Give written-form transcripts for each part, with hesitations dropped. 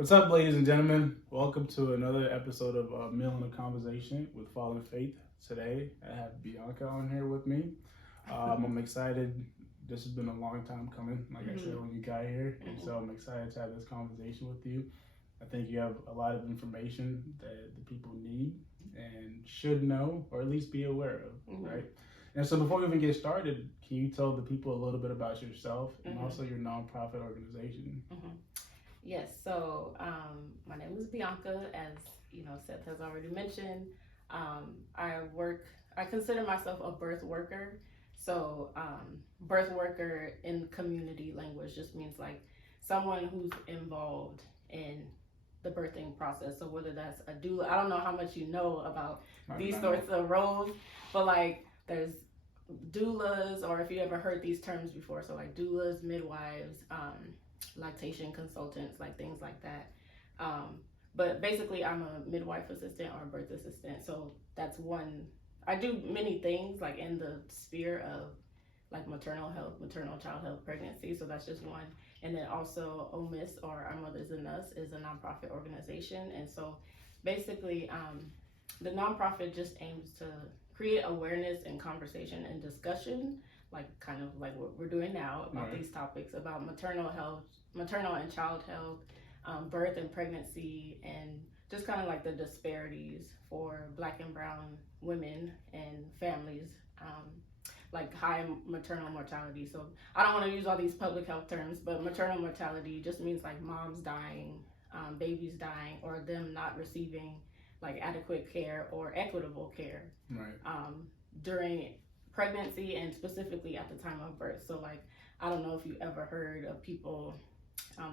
What's up, ladies and gentlemen? Welcome to another episode of Meal and a Conversation with Fallen Faith. Today, I have Bianca on here with me. I'm excited. This has been a long time coming, like I said, when you got here. And so I'm excited to have this conversation with you. I think you have a lot of information that the people need and should know, or at least be aware of, right? And so before we even get started, can you tell the people a little bit about yourself and also your nonprofit organization? Yes, so my name is Bianca, as Seth has already mentioned. I consider myself a birth worker. So birth worker in community language just means like someone who's involved in the birthing process. So whether that's a doula, I don't know how much you know about these sorts of roles, but like there's doulas, or if you ever heard these terms before, so like doulas, midwives, lactation consultants, like things like that. But basically I'm a midwife assistant or a birth assistant. So that's one. I do many things like in the sphere of like maternal health, maternal child health, pregnancy. So that's just one. And then also OMIS, or Our Mothers and Us, is a nonprofit organization. And so basically the nonprofit just aims to create awareness and conversation and discussion, like kind of like what we're doing now about these topics about maternal health, maternal and child health, birth and pregnancy, and just kind of like the disparities for Black and brown women and families, like high maternal mortality. So I don't want to use all these public health terms, but maternal mortality just means like moms dying, babies dying, or them not receiving like adequate care or equitable care during pregnancy and specifically at the time of birth. So like, I don't know if you ever heard of people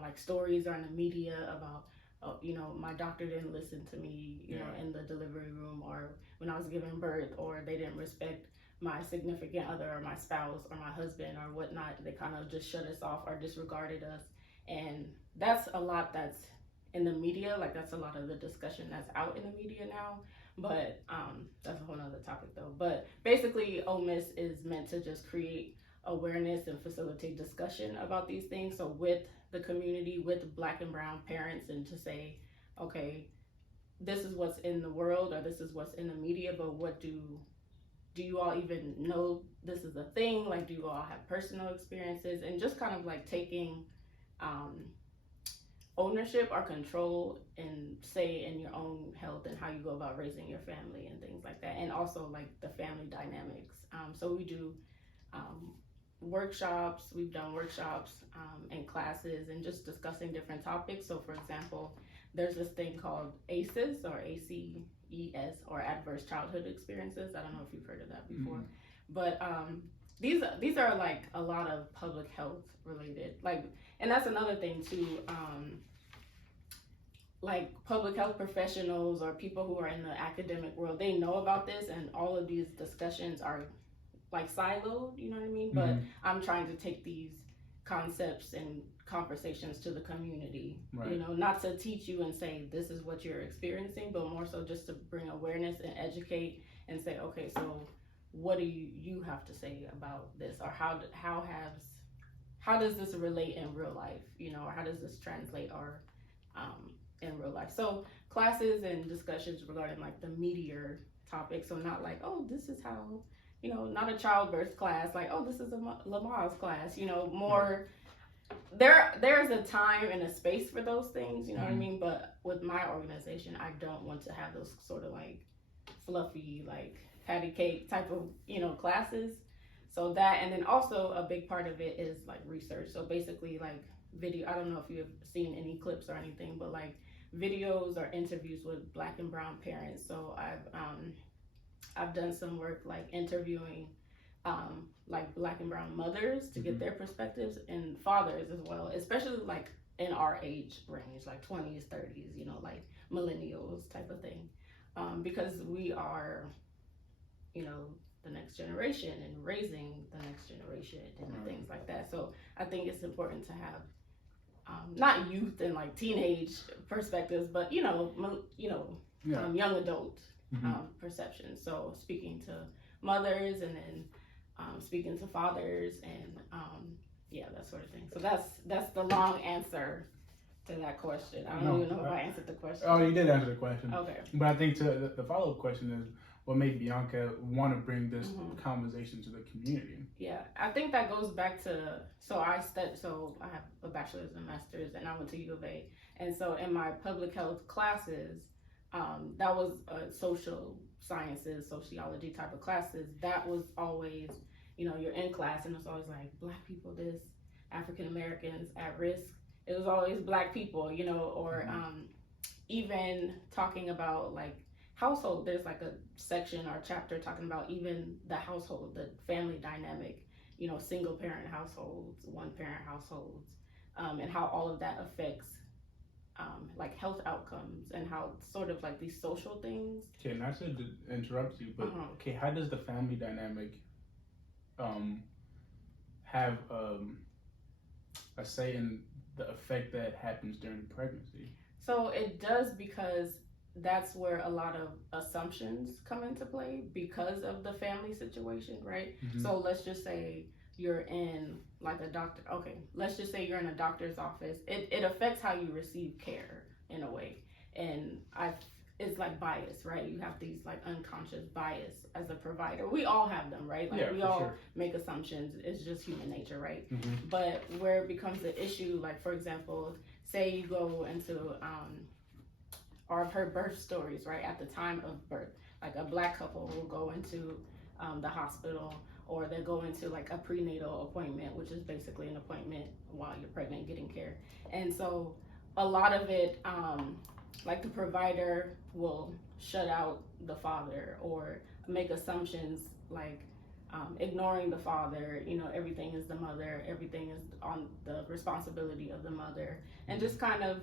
like stories or in the media about my doctor didn't listen to me in the delivery room, or when I was giving birth, or they didn't respect my significant other or my spouse or my husband or whatnot. They kind of just shut us off or disregarded us. And that's a lot that's in the media, like that's a lot of the discussion that's out in the media now. But that's a whole nother topic though. But basically OMIS is meant to just create awareness and facilitate discussion about these things. So with the community, with Black and brown parents, and to say, okay, this is what's in the world, or this is what's in the media, but what do you all even know this is a thing? Like, do you all have personal experiences? And just kind of like taking ownership or control and say in your own health and how you go about raising your family and things like that. And also like the family dynamics. So we do workshops, we've done workshops and classes and just discussing different topics. So for example, there's this thing called ACEs, or ACES, or Adverse Childhood Experiences. I don't know if you've heard of that before, but these are like a lot of public health related, like, and that's another thing too. Like public health professionals or people who are in the academic world, they know about this, and all of these discussions are like siloed, you know what I mean? But I'm trying to take these concepts and conversations to the community, not to teach you and say this is what you're experiencing, but more so just to bring awareness and educate and say, okay, so what do you have to say about this, or how does this relate in real life, or how does this translate or in real life? So classes and discussions regarding like the meatier topics, so not like, oh, this is how, not a childbirth class, like, oh, this is a Lamaze class, more. There's a time and a space for those things, what I mean? But with my organization, I don't want to have those sort of like fluffy, like patty cake type of, classes. So that, and then also a big part of it is like research. So basically like video, I don't know if you've seen any clips or anything, but like videos or interviews with Black and brown parents. So I've done some work like interviewing like Black and brown mothers to get their perspectives, and fathers as well, especially like in our age range, like 20s, 30s, like millennials type of thing, because we are, the next generation and raising the next generation and things like that. So I think it's important to have not youth and like teenage perspectives, but young adult perceptions. So speaking to mothers, and then speaking to fathers, and that sort of thing. So that's the long answer to that question. I No, don't even know if I answered the question. Oh, you did answer the question. Okay. But I think the follow up question is, what made Bianca want to bring this conversation to the community? Yeah, I think that goes back to, so I have a bachelor's and master's, and I went to U of A. And so in my public health classes, that was social sciences, sociology type of classes. That was always, you're in class and it's always like Black people this, African Americans at risk. It was always Black people, or even talking about like household. There's like a section or chapter talking about even the household, the family dynamic, single parent households, one parent households, and how all of that affects like health outcomes and how sort of like these social things. Okay, not to interrupt you, but okay, how does the family dynamic have a say in the effect that happens during pregnancy? So it does, because that's where a lot of assumptions come into play because of the family situation, right? So let's just say you're in like a doctor. Okay, let's just say you're in a doctor's office. It affects how you receive care in a way, and it's like bias, right? You have these like unconscious bias as a provider. We all have them, right? Like we all make assumptions. It's just human nature, right? But where it becomes an issue, like for example, say you go into or I've heard birth stories, right? At the time of birth, like a Black couple will go into the hospital, or they go into like a prenatal appointment, which is basically an appointment while you're pregnant getting care. And so a lot of it, like the provider will shut out the father or make assumptions like ignoring the father, everything is the mother, everything is on the responsibility of the mother, and just kind of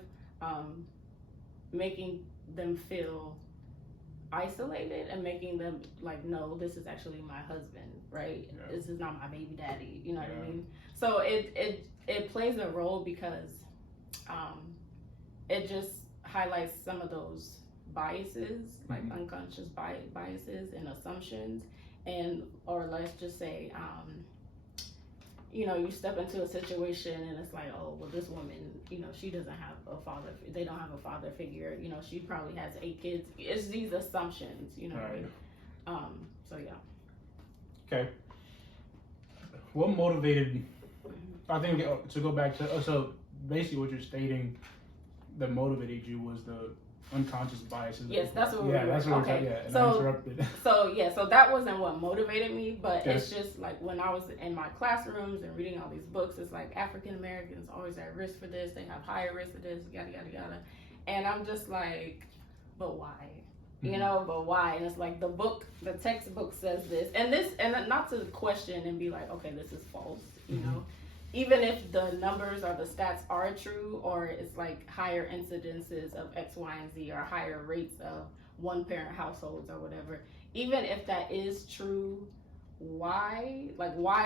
making them feel isolated and making them like, no, this is actually my husband, right? This is not my baby daddy, you know what I mean? So it plays a role because it just highlights some of those biases, like unconscious biases and assumptions, or let's just say you step into a situation and it's like, oh, well, this woman, she doesn't have a father. They don't have a father figure. She probably has 8 kids. It's these assumptions, Right. So yeah. Okay. What motivated? I think to go back to so basically what you're stating that motivated you was the unconscious biases. Yes, that's what we're that's what we're and so, I interrupted. So that wasn't what motivated me, but it's just like when I was in my classrooms and reading all these books, it's like African Americans always at risk for this, they have higher risk for this, yada yada yada. And I'm just like, but why? But why? And it's like the textbook says this, and not to question and be like, okay, this is false, even if the numbers or the stats are true, or it's like higher incidences of X, Y, and Z, or higher rates of one parent households or whatever, even if that is true, why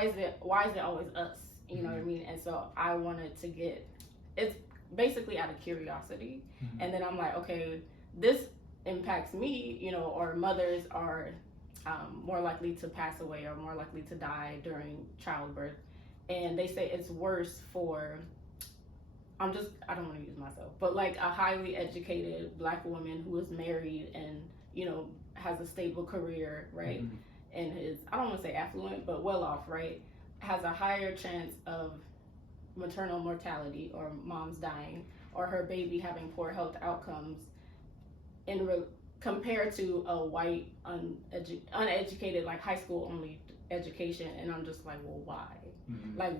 is it always us? You know what I mean? And so I wanted to it's basically out of curiosity. And then I'm like, okay, this impacts me, or mothers are more likely to pass away or more likely to die during childbirth. And they say it's worse for, I don't want to use myself, but like a highly educated Black woman who is married and, has a stable career, right? And is, I don't want to say affluent, but well off, right? Has a higher chance of maternal mortality or moms dying or her baby having poor health outcomes compared to a white, uneducated, like high school only education. And I'm just like, well, why? Like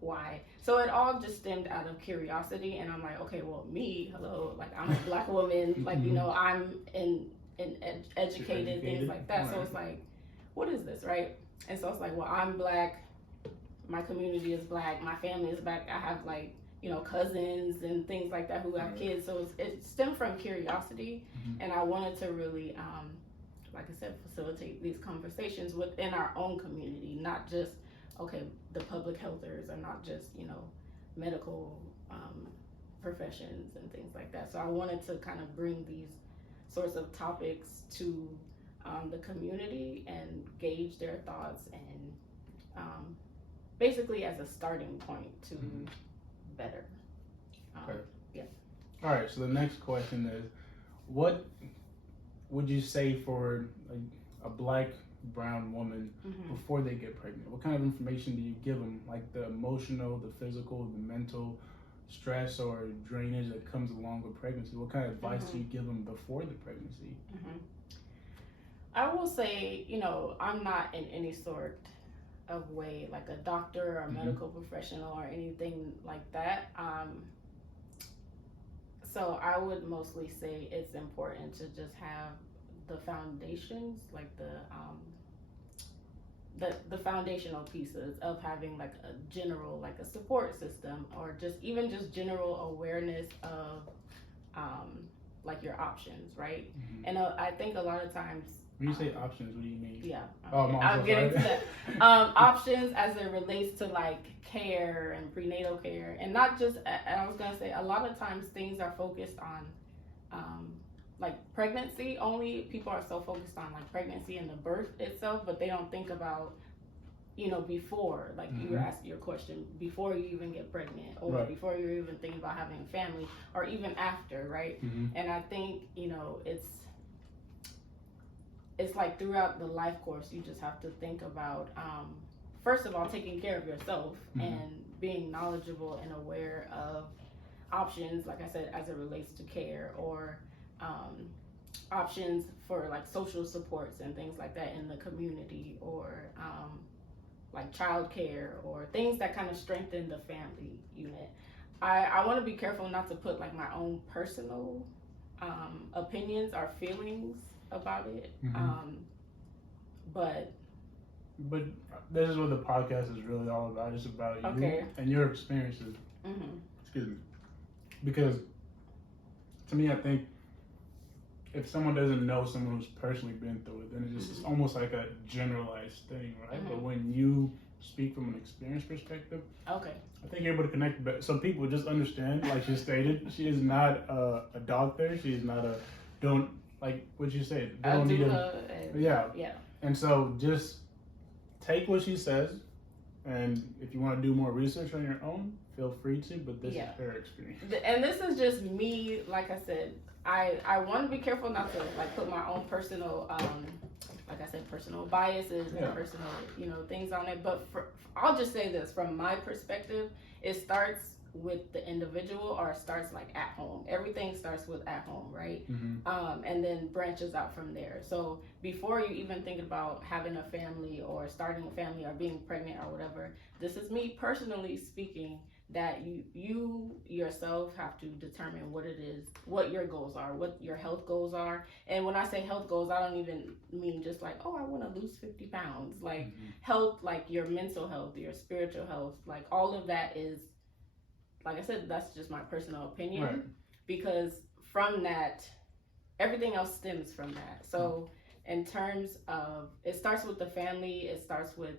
why? So it all just stemmed out of curiosity, and I'm like, okay, well, hello, like I'm a Black woman, like I'm in educated, things like that. Right. So it's like, what is this, right? And so it's like, well, I'm Black, my community is Black, my family is Black, I have like cousins and things like that who have kids. So it stemmed from curiosity, and I wanted to really like I said, facilitate these conversations within our own community, not just, okay, the public healthers are not just, medical professions and things like that. So I wanted to kind of bring these sorts of topics to the community and gauge their thoughts, and basically as a starting point to better. Yeah. All right. So the next question is, what would you say for a black brown woman before they get pregnant? What kind of information do you give them, like the emotional, the physical, the mental stress or drainage that comes along with pregnancy? What kind of advice do you give them before the pregnancy? I will say, I'm not in any sort of way like a doctor or a medical professional or anything like that. So I would mostly say it's important to just have the foundations, like the foundational pieces of having like a general, like a support system, or just even just general awareness of like your options, right? And I think a lot of times when you say options, what do you mean? Yeah. I'll get into that. Options as it relates to like care and prenatal care, and not just. I was gonna say a lot of times things are focused on like pregnancy only. People are so focused on like pregnancy and the birth itself, but they don't think about before, like you were asking your question, before you even get pregnant, or before you're even thinking about having a family, or even after, right? And I think it's like throughout the life course, you just have to think about, first of all, taking care of yourself and being knowledgeable and aware of options, like I said, as it relates to care, or options for like social supports and things like that in the community, or like childcare, or things that kind of strengthen the family unit. I want to be careful not to put like my own personal opinions or feelings about it. But this is what the podcast is really all about. It's about you and your experiences. Excuse me. Because to me, I think if someone doesn't know someone who's personally been through it, then it's almost like a generalized thing, right? But when you speak from an experience perspective, I think you're able to connect better. So people just understand, like she stated, she is not a doctor. She is not like what you said. They don't need yeah. And so just take what she says, and if you want to do more research on your own, feel free to. But this is her experience. And this is just me. Like I said, I want to be careful not to like put my own personal, like I said, personal biases and personal, things on it. But I'll just say this from my perspective, it starts with the individual, or starts like at home. Everything starts with at home, right? And then branches out from there. So before you even think about having a family or starting a family or being pregnant or whatever, this is me personally speaking, that you yourself have to determine what it is, what your goals are, what your health goals are. And when I say health goals, I don't even mean just like, oh, I want to lose 50 pounds. Like health, like your mental health, your spiritual health, like all of that is, like I said, that's just my personal opinion, because from that, everything else stems from that. So in terms of, it starts with the family, it starts with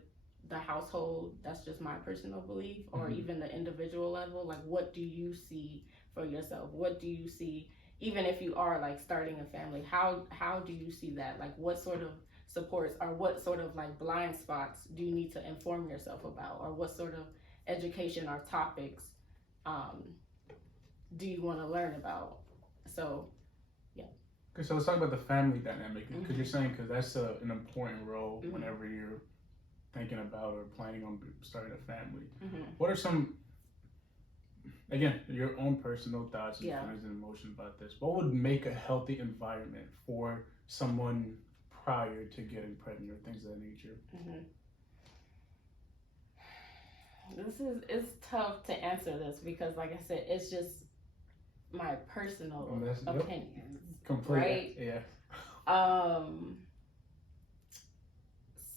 the household. That's just my personal belief, or even the individual level. Like, what do you see for yourself? What do you see, even if you are like starting a family, how do you see that? Like, what sort of supports, or what sort of like blind spots do you need to inform yourself about, or what sort of education or topics do you want to learn about? So okay, so let's talk about the family dynamic, because you're saying, because that's an important role whenever you're thinking about or planning on starting a family. What are some, again, your own personal thoughts and feelings and emotions about this? What would make a healthy environment for someone prior to getting pregnant, or things of that nature? It's tough to answer this, because like I said, it's just my personal opinion. Completely. Right?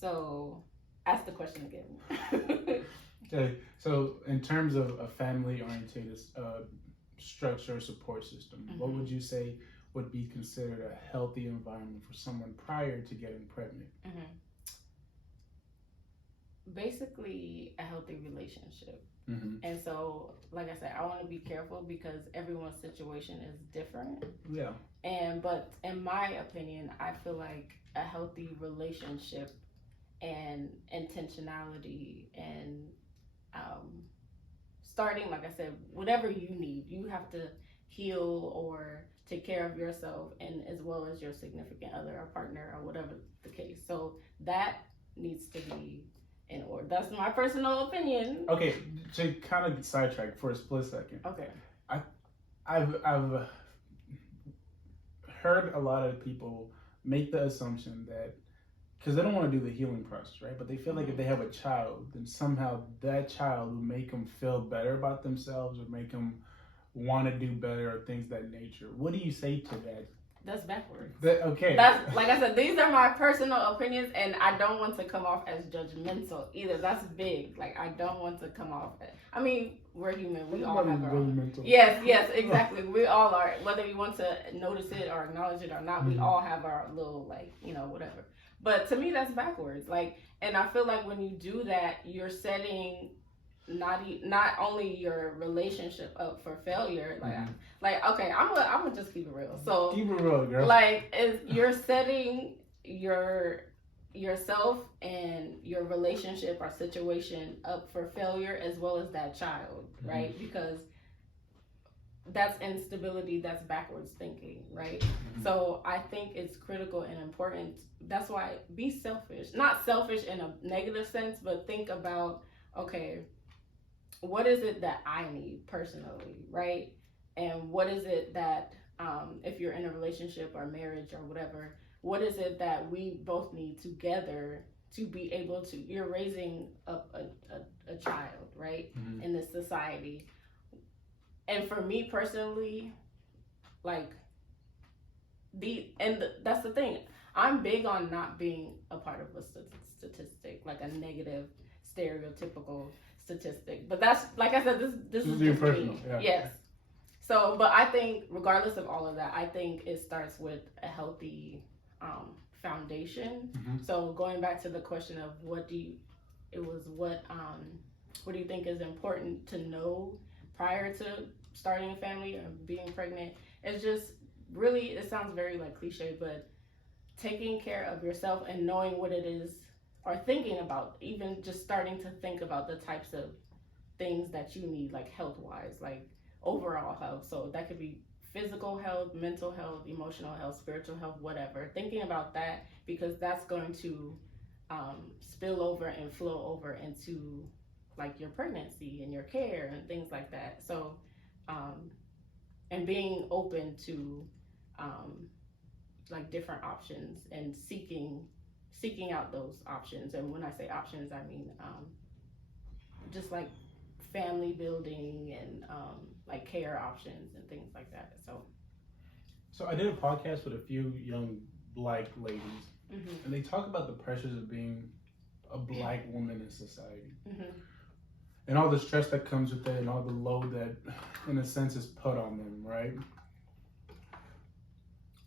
So ask the question again. Okay, so in terms of a family-oriented structure or support system, what would you say would be considered a healthy environment for someone prior to getting pregnant? Basically, a healthy relationship. And so, like I said, I want to be careful, because everyone's situation is different. But in my opinion, I feel like a healthy relationship and intentionality and starting, like I said, whatever you need, you have to heal or take care of yourself, and as well as your significant other or partner or whatever the case. So that needs to be in order. That's my personal opinion. Okay, to kind of sidetrack for a split second. Okay. I've heard a lot of people make the assumption that because they don't want to do the healing process, right? But they feel like if they have a child, then somehow that child will make them feel better about themselves or make them want to do better or things of that nature. What do you say to that? That's backwards. Okay. That's, like I said, these are my personal opinions, and I don't want to come off as judgmental either. That's big. Like, I don't want to come off as, I mean, we're human. We all have our own. Yes, exactly. We all are. Whether you want to notice it or acknowledge it or not, we all have our little, like, whatever. But to me, that's backwards. Like, and I feel like when you do that, you're setting not only your relationship up for failure, like okay, I'm gonna just keep it real. So keep it real, girl. Like, you're setting yourself and your relationship or situation up for failure, as well as that child, right? Because that's instability, that's backwards thinking, right? So I think it's critical and important. That's why be selfish. Not selfish in a negative sense, but think about, okay, what is it that I need personally, right? And what is it that, if you're in a relationship or marriage or whatever, what is it that we both need together to be able to, you're raising up a child, right? In this society. And for me personally, like, that's the thing. I'm big on not being a part of a statistic, like a negative, stereotypical statistic. But that's, like I said, this is just personal. me. Yeah. Yes. So, but I think regardless of all of that, I think it starts with a healthy foundation. So going back to the question of what do you think is important to know prior to starting a family or being pregnant? It's just really, it sounds very like cliche, but taking care of yourself and knowing what it is, or thinking about, even just starting to think about the types of things that you need, like health-wise, like overall health. So that could be physical health, mental health, emotional health, spiritual health, whatever. Thinking about that, because that's going to spill over and flow over into like your pregnancy and your care and things like that. So, and being open to like different options and seeking out those options. And when I say options, I mean just like family building and like care options and things like that. So I did a podcast with a few young Black ladies, and they talk about the pressures of being a Black woman in society, and all the stress that comes with it, and all the load that, in a sense, is put on them, right?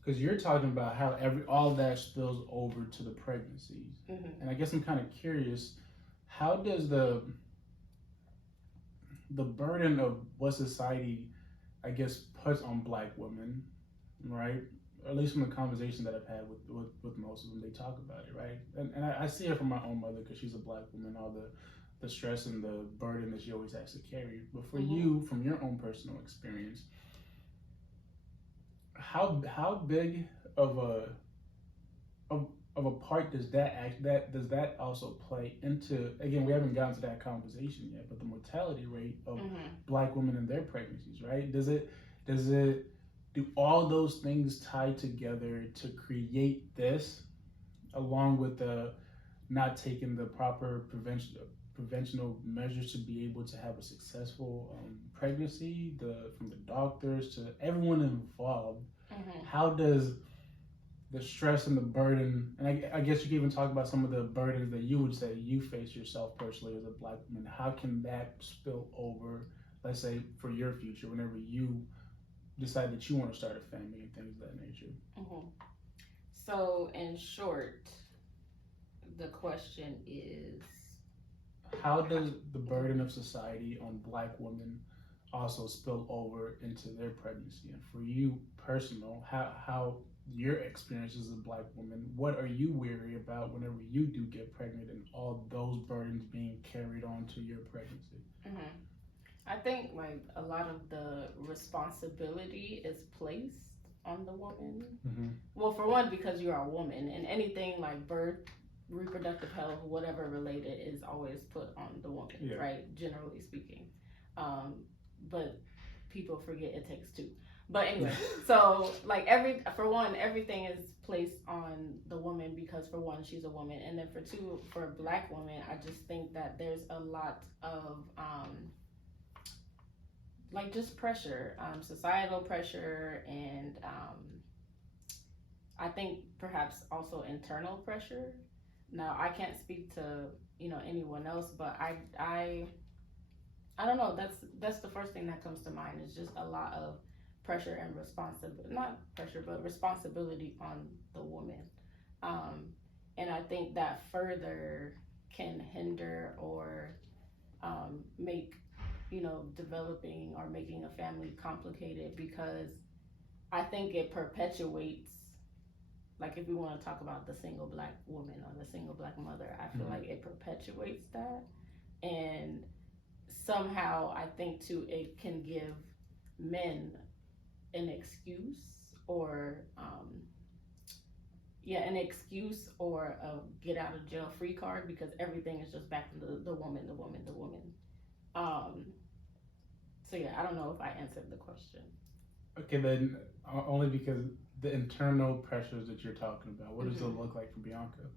Because you're talking about how all that spills over to the pregnancies, and I guess I'm kind of curious, how does the burden of what society, I guess, puts on Black women, right? Or at least from the conversation that I've had with most of them, they talk about it, right? And I see it from my own mother, because she's a Black woman, all the stress and the burden that she always has to carry. But for you, from your own personal experience, how big of a part does that also play into, again, we haven't gotten to that conversation yet, but the mortality rate of Black women in their pregnancies, right? Do all those things tie together to create this, along with the not taking the proper preventional measures to be able to have a successful pregnancy, from the doctors to everyone involved? How does the stress and the burden, and I guess you can even talk about some of the burdens that you would say you face yourself personally as a Black woman, how can that spill over, let's say, for your future, whenever you decide that you want to start a family and things of that nature? So, in short, the question is, how does the burden of society on Black women also spill over into their pregnancy? And for you personal, how your experience as a Black woman, what are you weary about whenever you do get pregnant and all those burdens being carried on to your pregnancy? I think like a lot of the responsibility is placed on the woman. Mm-hmm. Well, for one, because you're a woman, and anything like birth, reproductive health, whatever related, is always put on the woman, Yeah. right? Generally speaking, um, but people forget it takes two. But anyway, so like everything is placed on the woman because for one, she's a woman, and then for two, for Black women, I just think that there's a lot of like just pressure, societal pressure, and I think perhaps also internal pressure. Now I can't speak to anyone else, but I don't know. That's the first thing that comes to mind is just a lot of pressure and responsibility, not pressure, but responsibility on the woman, um, and I think that further can hinder or make developing or making a family complicated because I think it perpetuates, like if we want to talk about the single Black woman or the single Black mother, I feel like it perpetuates that. And somehow I think too it can give men an excuse or an excuse or a get out of jail free card because everything is just back to the woman, the woman, the woman. So yeah, I don't know if I answered the question. Okay, then only because the internal pressures that you're talking about, what does it look like for Bianca?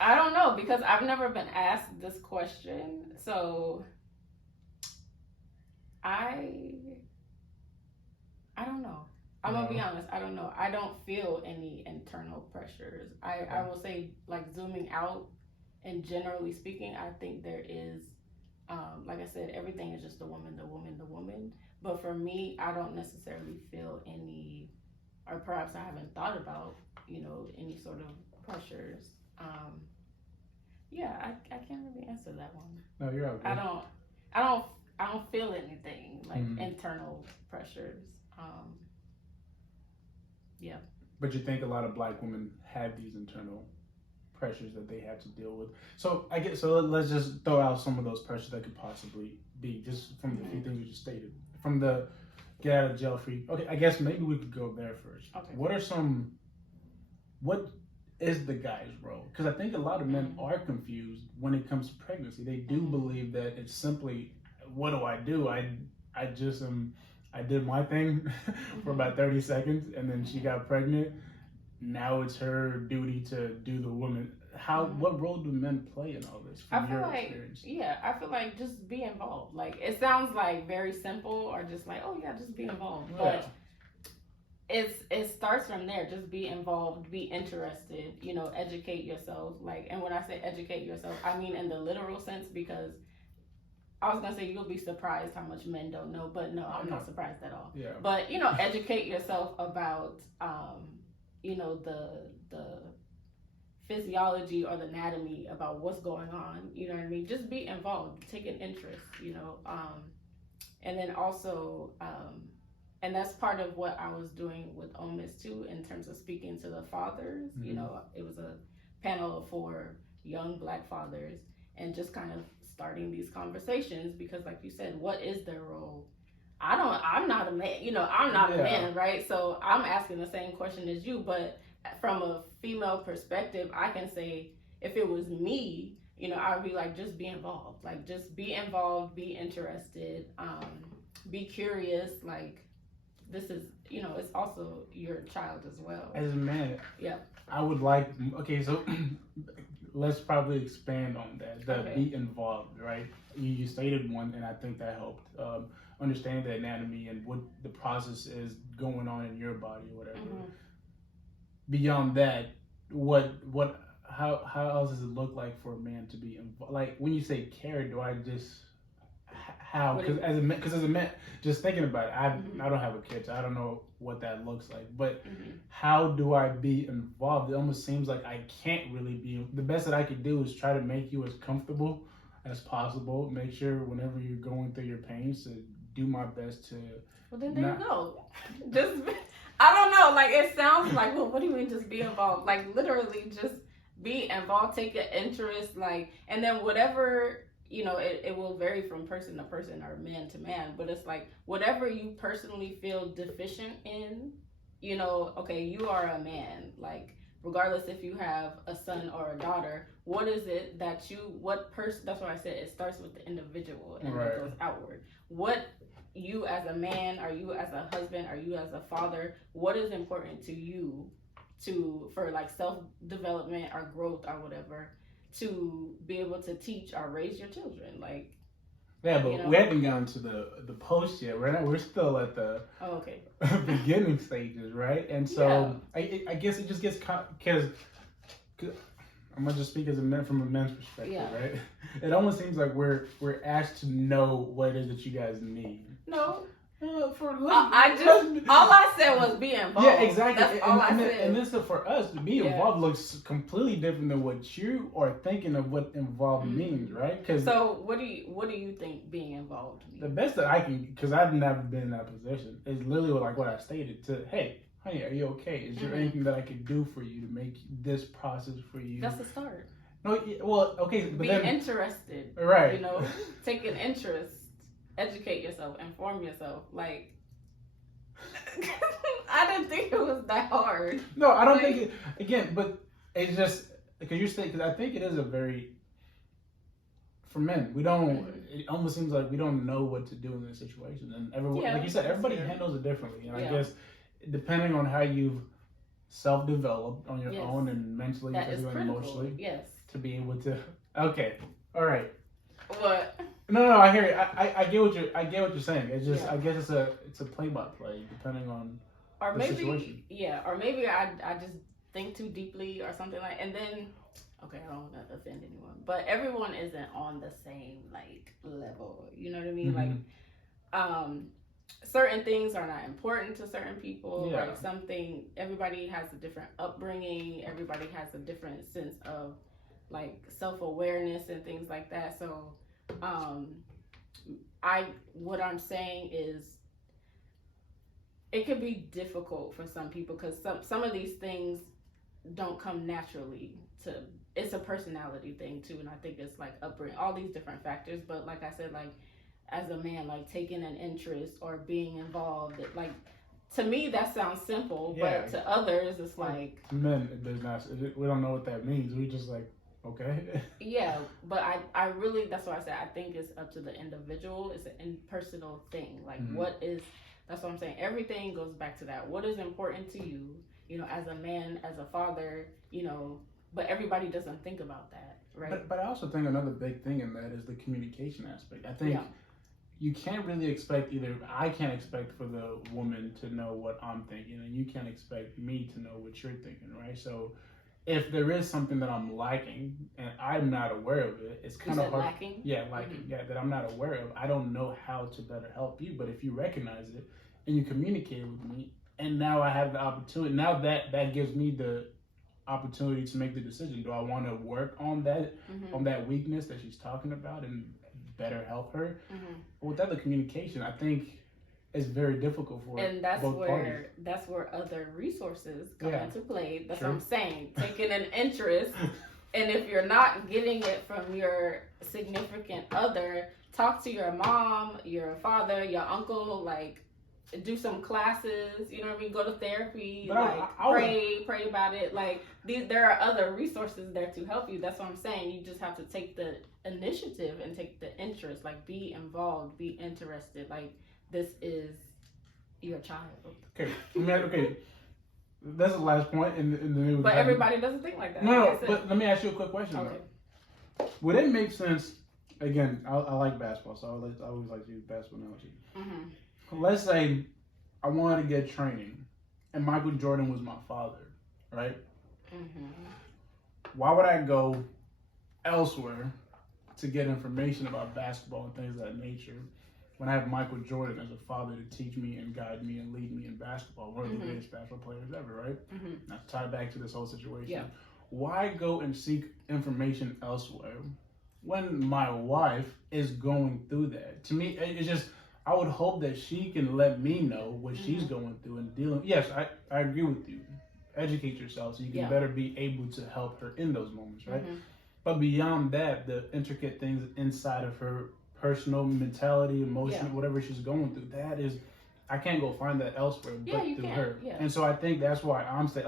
I don't know because I've never been asked this question, so I don't know. I'm gonna be honest. I don't know. I don't feel any internal pressures. I will say, like zooming out and generally speaking, I think there is, like I said, everything is just the woman, the woman, the woman. But for me, I don't necessarily feel any, or perhaps I haven't thought about, any sort of pressures. Yeah, I can't really answer that one. No, you're okay. I don't feel anything like internal pressures. Yeah. But you think a lot of Black women have these internal pressures that they have to deal with. So I guess let's just throw out some of those pressures that could possibly be just from the few things you just stated. From the get out of jail free. Okay, I guess maybe we could go there first. Okay. What is the guy's role? Because I think a lot of men are confused when it comes to pregnancy. They do believe that it's simply, what do? I just I did my thing for about 30 seconds and then she got pregnant. Now it's her duty to do the woman. What role do men play in all this from your experience? Yeah, I feel like just be involved. Like it sounds like very simple or just like, oh yeah, just be involved. But it starts from there. Just be involved, be interested, educate yourself. Like, and when I say educate yourself, I mean in the literal sense because I was gonna say you'll be surprised how much men don't know, but no, I'm not surprised at all. Yeah. But educate yourself about the physiology or the anatomy about what's going on. You know what I mean? Just be involved, take an interest. And then also, and that's part of what I was doing with OMIS too, in terms of speaking to the fathers. It was a panel of 4 young Black fathers, and just kind of starting these conversations because like you said, what is their role? I'm not a man, I'm not a man, right? So I'm asking the same question as you, but from a female perspective, I can say if it was me, I'd be like, just be involved, like just be involved, be interested, be curious, like this is, it's also your child as well. As a man, yeah, I would like, okay, so let's probably expand on that. Be involved, right? You stated one, and I think that helped. Understand the anatomy and what the process is going on in your body or whatever. Beyond that, how else does it look like for a man to be involved? Like when you say care, do I just how? Because as a man, just thinking about it, I don't have a kid, so I don't know what that looks like. But how do I be involved? It almost seems like I can't really be. The best that I could do is try to make you as comfortable as possible. Make sure whenever you're going through your pains to do my best to. Well, then there you go. Just I don't know. Like it sounds like, well, what do you mean just be involved? Like literally just be involved, take an interest, like, and then whatever, it will vary from person to person or man to man, but it's like whatever you personally feel deficient in, okay, you are a man, like, regardless if you have a son or a daughter, what is it that that's why I said it starts with the individual and right. it goes outward. What you as a man, are you as a husband, are you as a father, what is important to you for like self-development or growth or whatever, to be able to teach or raise your children, like. Yeah, but we haven't gotten to the post yet. We're still at the beginning stages, right? And so I guess it just gets because I'm gonna just speak as a man from a man's perspective, right? It almost seems like we're asked to know what it is that you guys need. No. All I said was be involved. Yeah, exactly. That's all I said. And this for us to be involved looks completely different than what you are thinking of what involved means, right? So what do you think being involved means? The best that I can, because I've never been in that position, is literally like what I stated. To hey, honey, are you okay? Is there anything that I can do for you to make this process for you? That's the start. No, well, okay, but be interested, right? Take an interest. Educate yourself, inform yourself. Like, I didn't think it was that hard. No, I don't think it. Again, but it's just because I think it is a very, for men, we don't. It almost seems like we don't know what to do in this situation, and everyone, like you said, everybody handles it differently. And I guess depending on how you've self-developed on your own and mentally, physically, and emotionally, to be able to. Okay, all right. What? No, I hear you. I get what you're saying. It's just I guess it's a play by play depending on the situation. Or maybe I just think too deeply or something like. And then, okay, I don't want to offend anyone, but everyone isn't on the same like level. You know what I mean? Like, certain things are not important to certain people. Yeah. Like everybody has a different upbringing. Everybody has a different sense of like self-awareness and things like that. So. What I'm saying is it could be difficult for some people because some of these things don't come naturally it's a personality thing too, and I think it's like upbringing, all these different factors. But like I said, like as a man, like taking an interest or being involved, like to me that sounds simple, but to others it's like men, we don't know what that means. We just like. Okay. Yeah, but I really, that's why I said I think it's up to the individual. It's an impersonal thing. Like that's what I'm saying. Everything goes back to that. What is important to you, as a man, as a father, but everybody doesn't think about that, right? But I also think another big thing in that is the communication aspect. I think you can't really expect I can't expect for the woman to know what I'm thinking, and you can't expect me to know what you're thinking, right? So if there is something that I'm lacking and I'm not aware of it, it's kind of hard. Lacking? Yeah, lacking. Yeah, that I'm not aware of. I don't know how to better help you. But if you recognize it and you communicate with me, and now I have the opportunity. Now that gives me the opportunity to make the decision. Do I want to work on that weakness that she's talking about and better help her? But without the communication, I think. It's very difficult for both parties. That's where other resources come into play. That's what I'm saying. Taking an interest, and if you're not getting it from your significant other, talk to your mom, your father, your uncle. Like, do some classes. You know what I mean? Go to therapy. Pray about it. Like, there are other resources there to help you. That's what I'm saying. You just have to take the initiative and take the interest. Like, be involved, be interested. Like. This is your child. Okay. That's the last point. But everybody doesn't think like that. No, but let me ask you a quick question. Okay. Though. Would it make sense? Again, I like basketball, so I always like to use basketball analogy. Let's say I wanted to get training, and Michael Jordan was my father, right? Why would I go elsewhere to get information about basketball and things of that nature? When I have Michael Jordan as a father to teach me and guide me and lead me in basketball, one of the greatest basketball players ever, right? Now to tie back to this whole situation, why go and seek information elsewhere when my wife is going through that? To me, it's just, I would hope that she can let me know what she's going through and dealing. Yes, I agree with you. educate yourself so you can Yeah. better be able to help her in those moments, right? Mhm. But beyond that, the intricate things inside of her personal mentality, emotion, Yeah. whatever she's going through, that is, I can't go find that elsewhere Yeah, but you through can. her. Yeah. And so I think that's why I'm saying,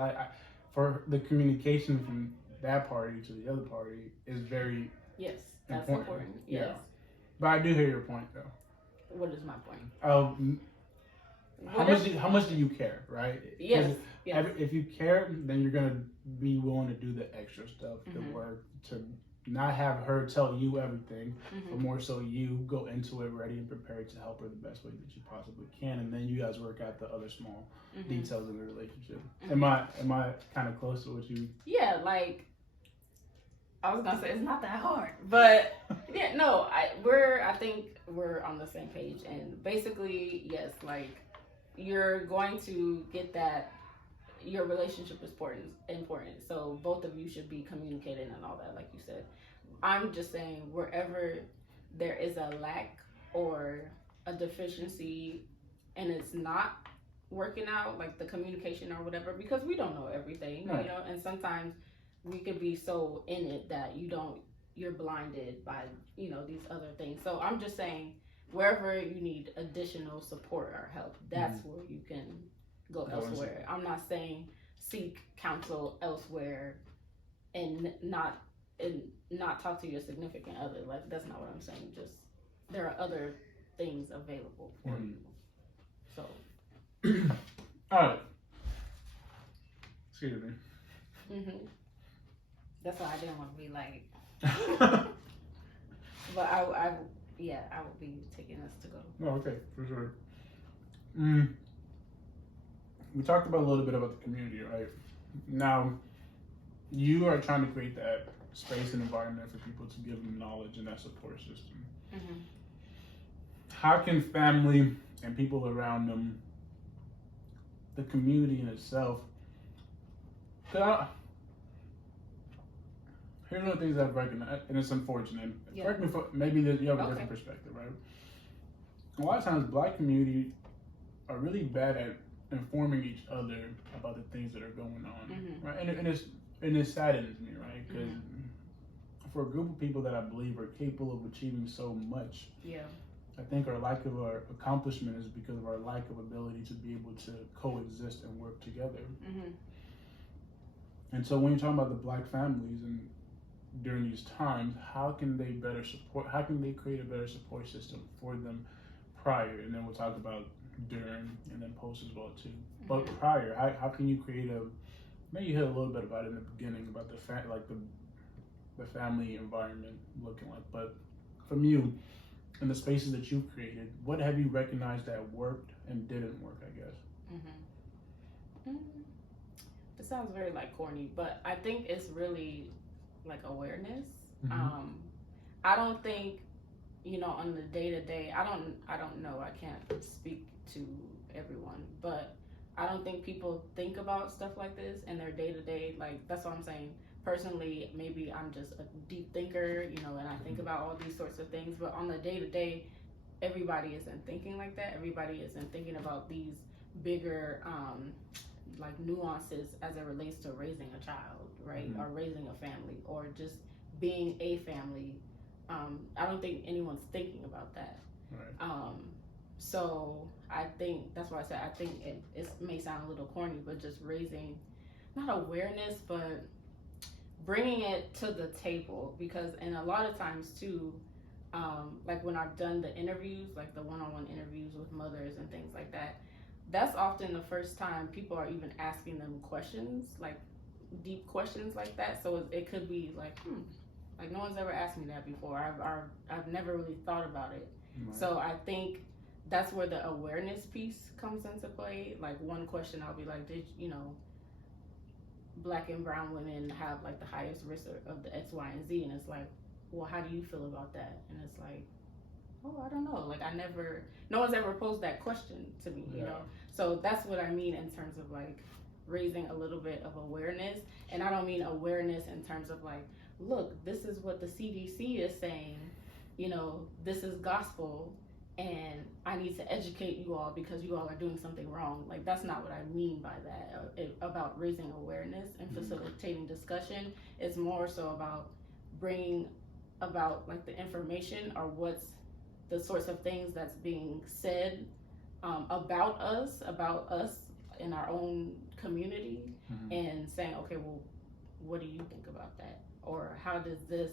for the communication from that party to the other party is very Yes, that's important. important. Yeah. Yes. But I do hear your point though. What is my point? How much do you care, right? Yes. Yes. If you care, then you're gonna be willing to do the extra stuff, the Mhm. work, to not have her tell you everything, but Mhm. more so you go into it ready and prepared to help her the best way that you possibly can, and then you guys work out the other small Mhm. details in the relationship. Mhm. Am I kind of close to what you? Yeah, like I was gonna say, it's not that hard, but yeah, no, I think we're on the same page, and basically, yes, like you're going to get that. Your relationship is important. So both of you should be communicating and all that, like you said. I'm just saying, wherever there is a lack or a deficiency and it's not working out, like the communication or whatever, because we don't know everything, Right. you know, and sometimes we could be so in it that you're blinded by, you know, these other things. So I'm just saying, wherever you need additional support or help, that's where you can go elsewhere. I'm not saying seek counsel elsewhere and not talk to your significant other. Like, that's not what I'm saying. Just there are other things available for you. So All right. Excuse me. That's why I didn't want to be like. But I would be taking us to go. Oh, okay, for sure. We talked about a little bit about the community, right? Now, you are trying to create that space and environment for people to give them knowledge and that support system. Mm-hmm. How can family and people around them, the community in itself, here's one of the things I've recognized, and it's unfortunate. Yeah. Correct me if maybe that you have a Okay. different perspective, right? A lot of times, Black community are really bad at informing each other about the things that are going on, Mm-hmm. right? And it saddens me, right? Because for a group of people that I believe are capable of achieving so much, Yeah. I think our lack of our accomplishment is because of our lack of ability to be able to coexist and work together. Mm-hmm. And so when you're talking about the Black families and during these times, how can they better support? How can they create a better support system for them prior? And then we'll talk about during and then post as well too. Mm-hmm. But prior, how can you create maybe you hit a little bit about it in the beginning about the family environment looking like. But from you, in the spaces that you've created, what have you recognized that worked and didn't work, I guess? It sounds very like corny, but I think it's really like awareness. Mm-hmm. I don't think, you know, on the day to day, I don't know, I can't speak to everyone, but I don't think people think about stuff like this in their day to day. Like, that's what I'm saying. Personally, maybe I'm just a deep thinker, you know, and I think about all these sorts of things, but on the day to day, everybody isn't thinking like that. Everybody isn't thinking about these bigger, like nuances as it relates to raising a child, right? Mm-hmm. Or raising a family, or just being a family. I don't think anyone's thinking about that. Right. So I think that's why I said I think it may sound a little corny, but just raising, not awareness, but bringing it to the table. Because, and a lot of times too, like when I've done the interviews, like the one-on-one interviews with mothers and things like that, that's often the first time people are even asking them questions, like deep questions like that. So it could be like, like no one's ever asked me that before. I've never really thought about it. Right. So I think that's where the awareness piece comes into play. Like, one question I'll be like, did you know Black and brown women have like the highest risk of the X, Y, and Z? And it's like, well, how do you feel about that? And it's like, oh, I don't know. Like, no one's ever posed that question to me, you know? So that's what I mean in terms of like raising a little bit of awareness. And I don't mean awareness in terms of like, look, this is what the CDC is saying, you know, this is gospel. and I need to educate you all because you all are doing something wrong. Like, that's not what I mean by that. About raising awareness and facilitating discussion, it's more so about bringing about like the information or what's the sorts of things that's being said about us in our own community, and saying, okay, well, what do you think about that? Or how does this,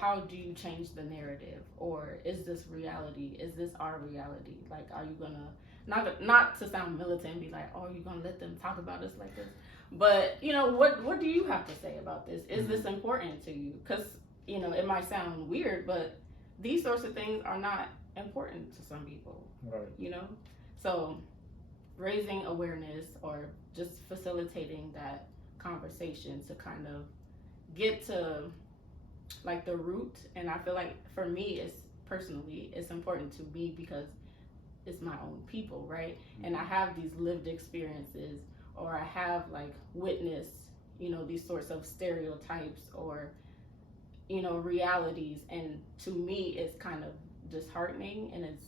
how do you change the narrative? Or is this reality? Is this our reality? Like, are you gonna, not to sound militant and be like, oh, are you gonna let them talk about us like this? But, what do you have to say about this? Is this important to you? Because, it might sound weird, but these sorts of things are not important to some people, right? So raising awareness or just facilitating that conversation to kind of get to like the root. And I feel like for me, it's important to me because it's my own people, right? And I have these lived experiences, or I have like witnessed, these sorts of stereotypes or, realities. And to me, it's kind of disheartening and it's,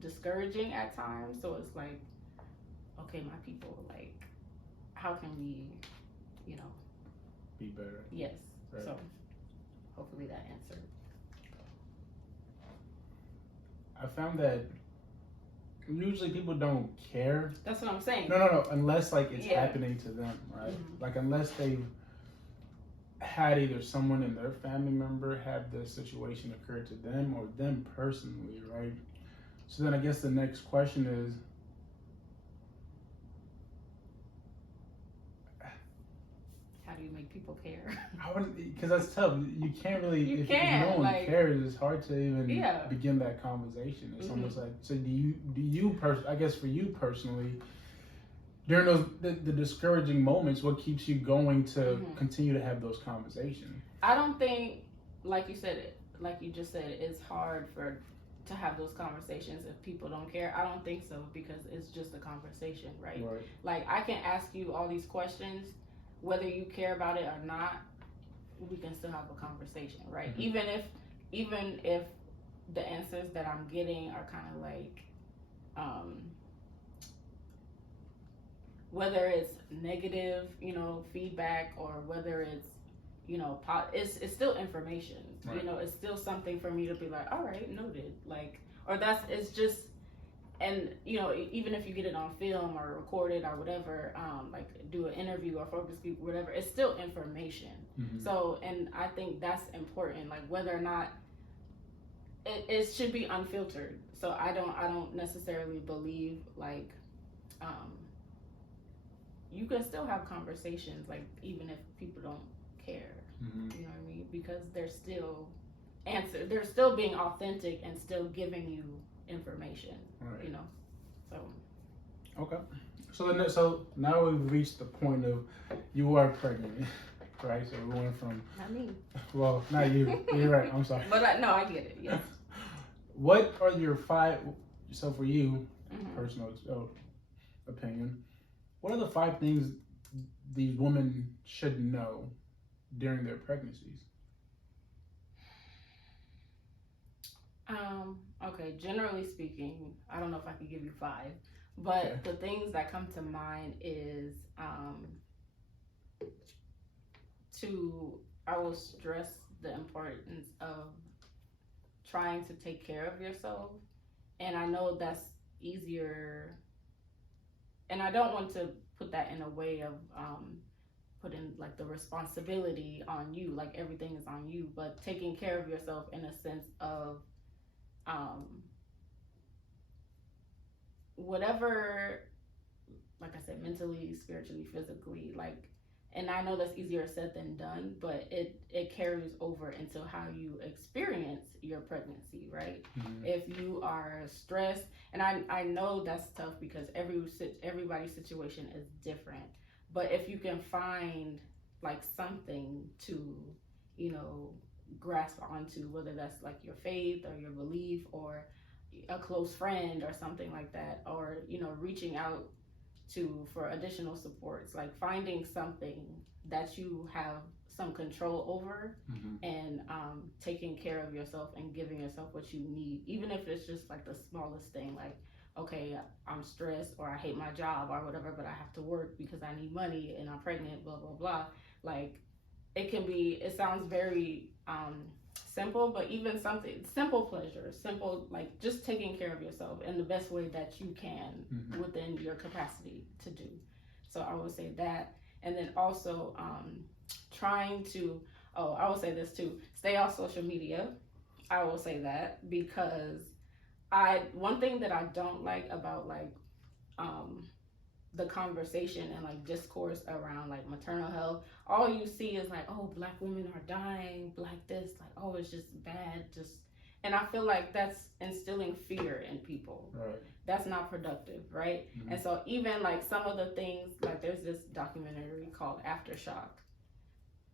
discouraging at times. So it's like, okay, my people, like, how can we, be better? Yes. Right. So hopefully that answered. I found that usually people don't care. That's what I'm saying. No, unless like it's happening to them, right? Like unless they've had either someone in their family member have this situation occur to them or them personally, right? So then I guess the next question is, how do you make people care? I wouldn't, because that's tough. You can't really. If no one like, cares, it's hard to even begin that conversation. It's almost like, so do you I guess for you personally, during those the discouraging moments, what keeps you going to continue to have those conversations? I don't think, like you just said, it's hard to have those conversations if people don't care. I don't think so, because it's just a conversation, right? Like, I can ask you all these questions, whether you care about it or not, we can still have a conversation, right? Even if the answers that I'm getting are kind of like, whether it's negative, feedback, or whether it's, it's still information. Right. It's still something for me to be like, all right, noted. Like, or it's just, and even if you get it on film or recorded or whatever, like do an interview or focus group, whatever, it's still information. So, and I think that's important, like whether or not it should be unfiltered. So I don't necessarily believe like, you can still have conversations, like even if people don't care. You know what I mean? Because they're still being authentic and still giving you information. Right. So. Okay. So now we've reached the point of you are pregnant, right? So we went from. Not me. Well, not you. You're right. I'm sorry. But I get it. Yes. What are your 5? So for you, personal opinion, what are the 5 things these women should know during their pregnancies? Okay, generally speaking, I don't know if I could give you 5, but the things that come to mind is, I will stress the importance of trying to take care of yourself. And I know that's easier, and I don't want to put that in a way of, putting like the responsibility on you, like everything is on you, but taking care of yourself in a sense of, whatever, like I said, mentally, spiritually, physically, like, and I know that's easier said than done, but it carries over into how you experience your pregnancy, right? If you are stressed, and I know that's tough because everybody's situation is different, but if you can find like something to, grasp onto, whether that's like your faith or your belief or a close friend or something like that, or reaching out for additional supports, like finding something that you have some control over, and taking care of yourself and giving yourself what you need, even if it's just like the smallest thing, like, okay, I'm stressed or I hate my job or whatever, but I have to work because I need money and I'm pregnant, blah blah blah. Like, it sounds very simple, but even something simple pleasure, simple, like just taking care of yourself in the best way that you can within your capacity to do. So I would say that. And then also trying to, I will say this too, stay off social media. I will say that because one thing that I don't like about like the conversation and like discourse around like maternal health, all you see is like, oh, Black women are dying, Black this, like, oh, it's just bad, and I feel like that's instilling fear in people. Right. That's not productive, right? And so even like some of the things, like there's this documentary called Aftershock.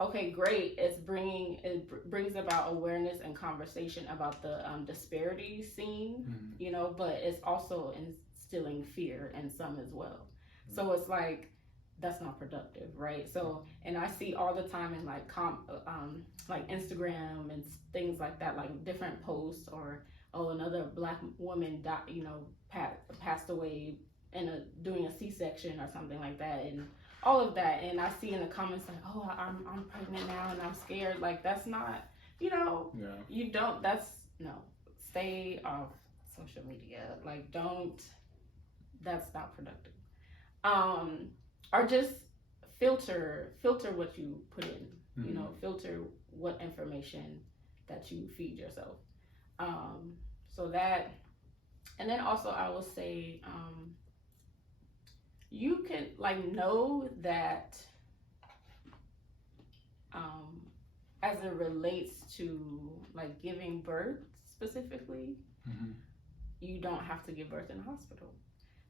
Okay, great. It brings about awareness and conversation about the disparities seen, you know, but it's also instilling fear in some as well. So it's like, that's not productive, right? So, and I see all the time in like like Instagram and things like that, like different posts, or another Black woman passed away doing a C-section or something like that, and all of that. And I see in the comments like, oh, I'm pregnant now and I'm scared. Like, that's not, you don't, stay off social media. Like, that's not productive. Or just filter what you put in, filter what information that you feed yourself. So that, and then also I will say, you can like know that as it relates to like giving birth specifically, you don't have to give birth in a hospital.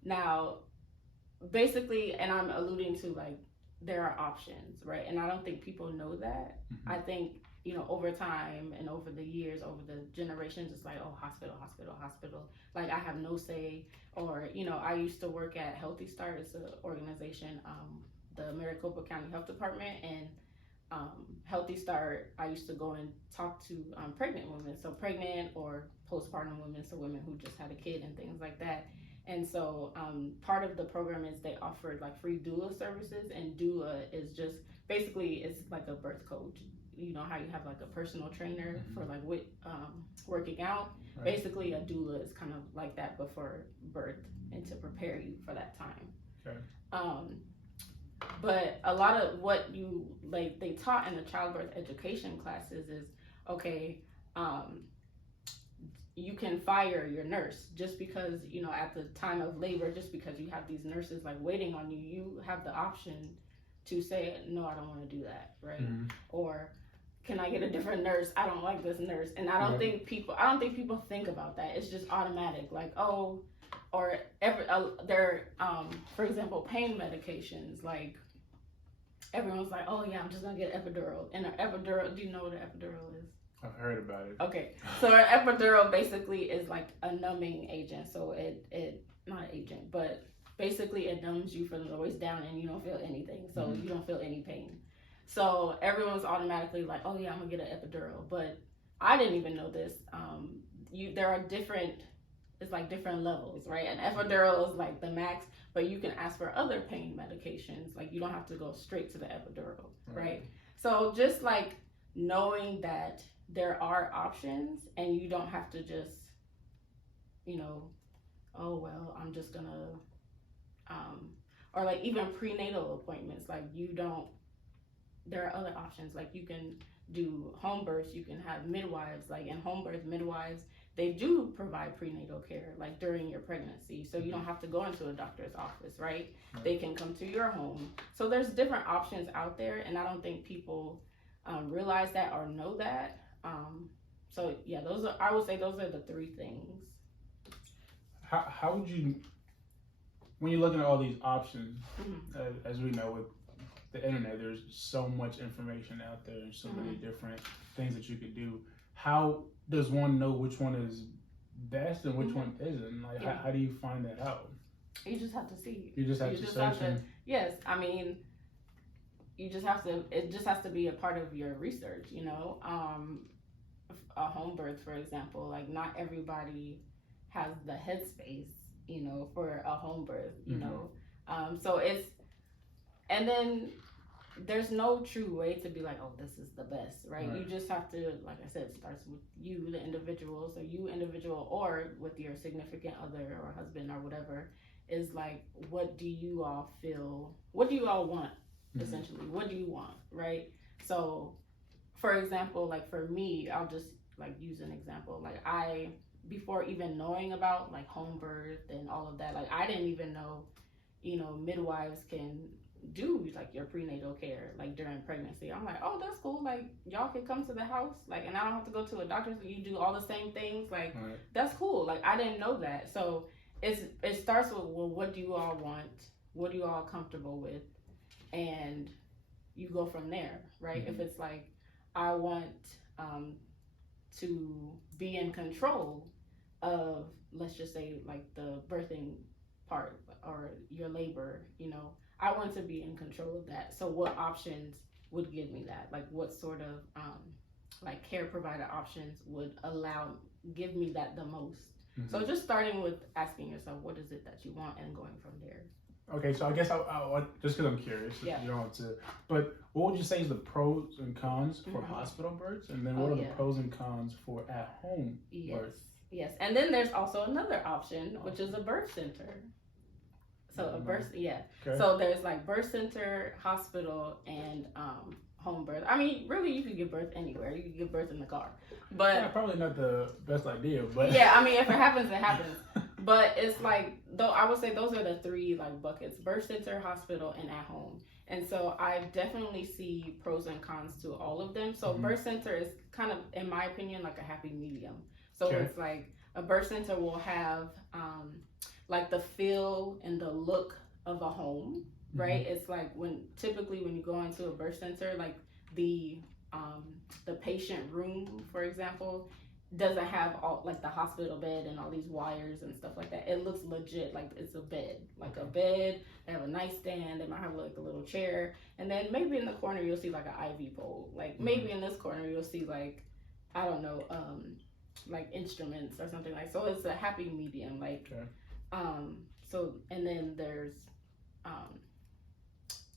Now, basically, and I'm alluding to like, there are options, right? And I don't think people know that. I think, over time and over the years, over the generations, it's like, oh, hospital. Like, I have no say. Or, I used to work at Healthy Start. It's an organization, the Maricopa County Health Department, and Healthy Start, I used to go and talk to pregnant women. So pregnant or postpartum women, so women who just had a kid and things like that. And so part of the program is they offered like free doula services, and doula is just basically, it's like a birth coach. You know how you have like a personal trainer for like working out. Right. Basically, a doula is kind of like that, but for birth and to prepare you for that time. Okay. But a lot of what they taught in the childbirth education classes is, okay, you can fire your nurse just because, at the time of labor, just because you have these nurses like waiting on you, you have the option to say, no, I don't want to do that, right? Or, can I get a different nurse? I don't like this nurse. And I don't think people think about that. It's just automatic, like, oh, or for example, pain medications, like, everyone's like, oh yeah, I'm just gonna get an epidural. And an epidural, do you know what an epidural is? I've heard about it. Okay, so an epidural basically is like a numbing agent. So it not an agent, but basically it numbs you from the waist down, and you don't feel anything. So you don't feel any pain. So everyone's automatically like, oh yeah, I'm gonna get an epidural. But I didn't even know this. There are different levels, right? An epidural is like the max, but you can ask for other pain medications. Like, you don't have to go straight to the epidural, right? So just like knowing that there are options, and you don't have to just, oh well, I'm just gonna, or like even prenatal appointments, like there are other options. Like, you can do home births, you can have midwives, like in home birth midwives, they do provide prenatal care, like during your pregnancy. So you don't have to go into a doctor's office, right? They can come to your home. So there's different options out there, and I don't think people realize that or know that. So yeah, I would say those are the three things. How would you, when you're looking at all these options, as we know with the internet, there's so much information out there and so many different things that you could do. How does one know which one is best and which one isn't? Like, how do you find that out? You just have to see. You just have You to just search have to. Yes, I mean, you just have to. It just has to be a part of your research. You know, a home birth, for example. Like not everybody has the headspace. You know, for a home birth. You know, so it's and then there's no true way to be like, oh, this is the best, right? You just have to, like I said, it starts with you, the individual. So you individual, or with your significant other or husband or whatever, is like, what do you all feel? What do you all want? Essentially, what do you want, right? So, for example, like for me, I'll just like use an example. Like before even knowing about like home birth and all of that, like I didn't even know, you know, midwives can do like your prenatal care like during pregnancy. I'm like, oh, that's cool, like y'all can come to the house, like, and I don't have to go to a doctor, so you do all the same things, like that's cool. Like I didn't know that. So it starts with, well, what do you all want, what are you all comfortable with, and you go from there, right? If it's like, I want to be in control of, let's just say, like the birthing part or your labor, you know, I want to be in control of that. So what options would give me that? Like what sort of like care provider options would give me that the most? So just starting with asking yourself, what is it that you want, and going from there. Okay, so I guess I just because I'm curious, you don't have to, but what would you say is the pros and cons for hospital births, and then what are the pros and cons for at-home births? Yes, and then there's also another option, which is a birth center. So a birth, Okay. So there's like birth center, hospital, and home birth. I mean, really, you could give birth anywhere. You could give birth in the car, but probably not the best idea. But I mean, if it happens, it happens. But it's like, though, I would say those are the three like buckets: birth center, hospital, and at home. And so I definitely see pros and cons to all of them. So birth center is kind of, in my opinion, like a happy medium. So it's like a birth center will have like the feel and the look of a home, right? It's like typically when you go into a birth center, like the patient room, for example, doesn't have all like the hospital bed and all these wires and stuff like that. It looks legit, like it's a bed, like a bed. They have a nightstand. They might have like a little chair, and then maybe in the corner you'll see like an IV pole. Like maybe in this corner you'll see like, I don't know, like instruments or something like. So it's a happy medium, like. So, and then there's,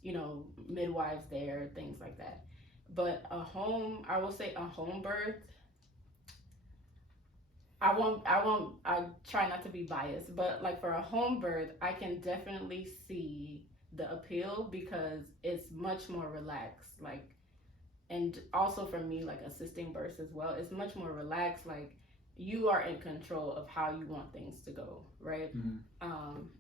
you know, midwives there, things like that. But I will say a home birth, I try not to be biased, but like for a home birth, I can definitely see the appeal because it's much more relaxed, like, and also for me, like assisting births as well, it's much more relaxed, like, you are in control of how you want things to go, right?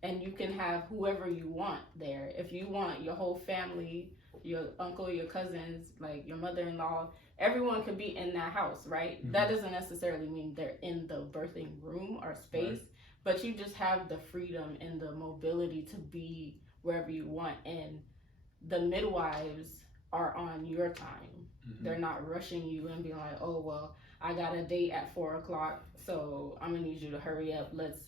And you can have whoever you want there. If you want your whole family, your uncle, your cousins, like your mother-in-law, everyone could be in that house, right? That doesn't necessarily mean they're in the birthing room or space, but you just have the freedom and the mobility to be wherever you want. And the midwives are on your time. They're not rushing you and being like, oh, well, I got a date at 4:00, so I'm gonna need you to hurry up. Let's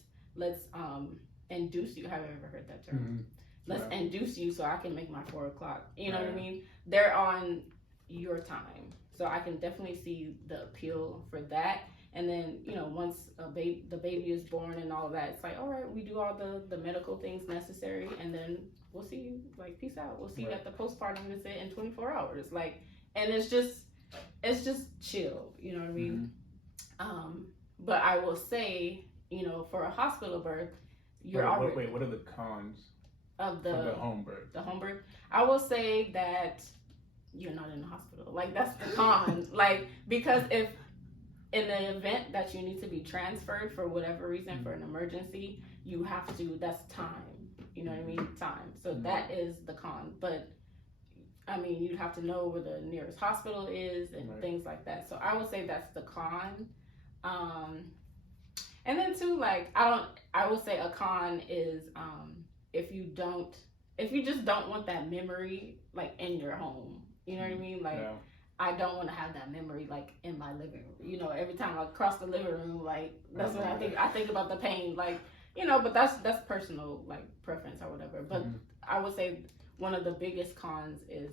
induce you. Have you ever heard that term? Let's induce you so I can make my 4:00. You know what I mean? They're on your time, so I can definitely see the appeal for that. And then, you know, once the baby is born and all of that, it's like, all right, we do all the medical things necessary, and then we'll see you. Like, peace out. We'll see you at the postpartum visit in 24 hours. Like, and it's just chill, you know what I mean? But I will say, you know, for a hospital birth, you're already... Wait, what are the cons of the home birth? The home birth? I will say that you're not in the hospital. Like, that's the con. Like, because if in the event that you need to be transferred for whatever reason, for an emergency, you have to, that's time. You know what I mean? Time. So that is the con. But I mean, you'd have to know where the nearest hospital is and things like that. So I would say that's the con. And then too, like, I would say a con is if you just don't want that memory like in your home. You know what I mean? Like, I don't want to have that memory like in my living room. You know, every time I cross the living room, like that's what I think. I think about the pain. Like, but that's personal, like, preference or whatever. But I would say one of the biggest cons is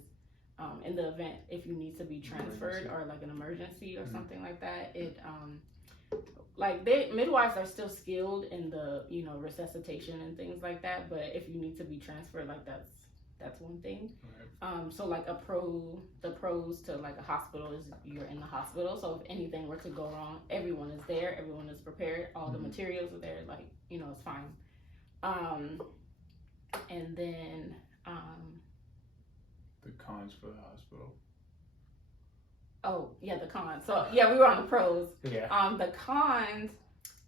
in the event if you need to be transferred or like an emergency or something like that. Like midwives are still skilled in the resuscitation and things like that, but if you need to be transferred, like that's one thing. Right. So like the pros to like a hospital is you're in the hospital, so if anything were to go wrong, everyone is there, everyone is prepared, all the materials are there, like it's fine. And then the cons for the hospital. Oh yeah, the cons. So yeah, we were on the pros. Yeah. The cons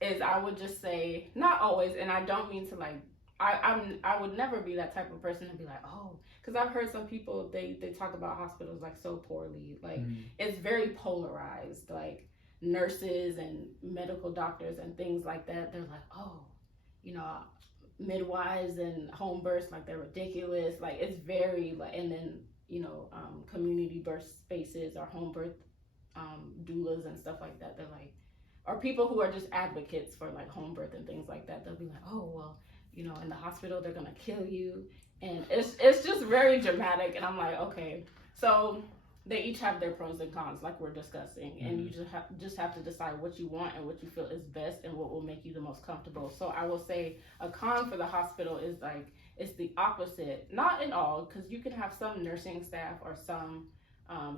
is I would just say not always, and I don't mean to like I would never be that type of person to be like, oh, because I've heard some people they talk about hospitals like so poorly, like it's very polarized, like nurses and medical doctors and things like that. They're like, oh, midwives and home births, like they're ridiculous, like it's very like, and then community birth spaces or home birth doulas and stuff like that. They're like, or people who are just advocates for like home birth and things like that. They'll be like, oh well, in the hospital they're gonna kill you, and it's just very dramatic. And I'm like, okay, so they each have their pros and cons, like we're discussing, and you just have to decide what you want and what you feel is best and what will make you the most comfortable. So I will say a con for the hospital is like it's the opposite, not in all, because you can have some nursing staff or some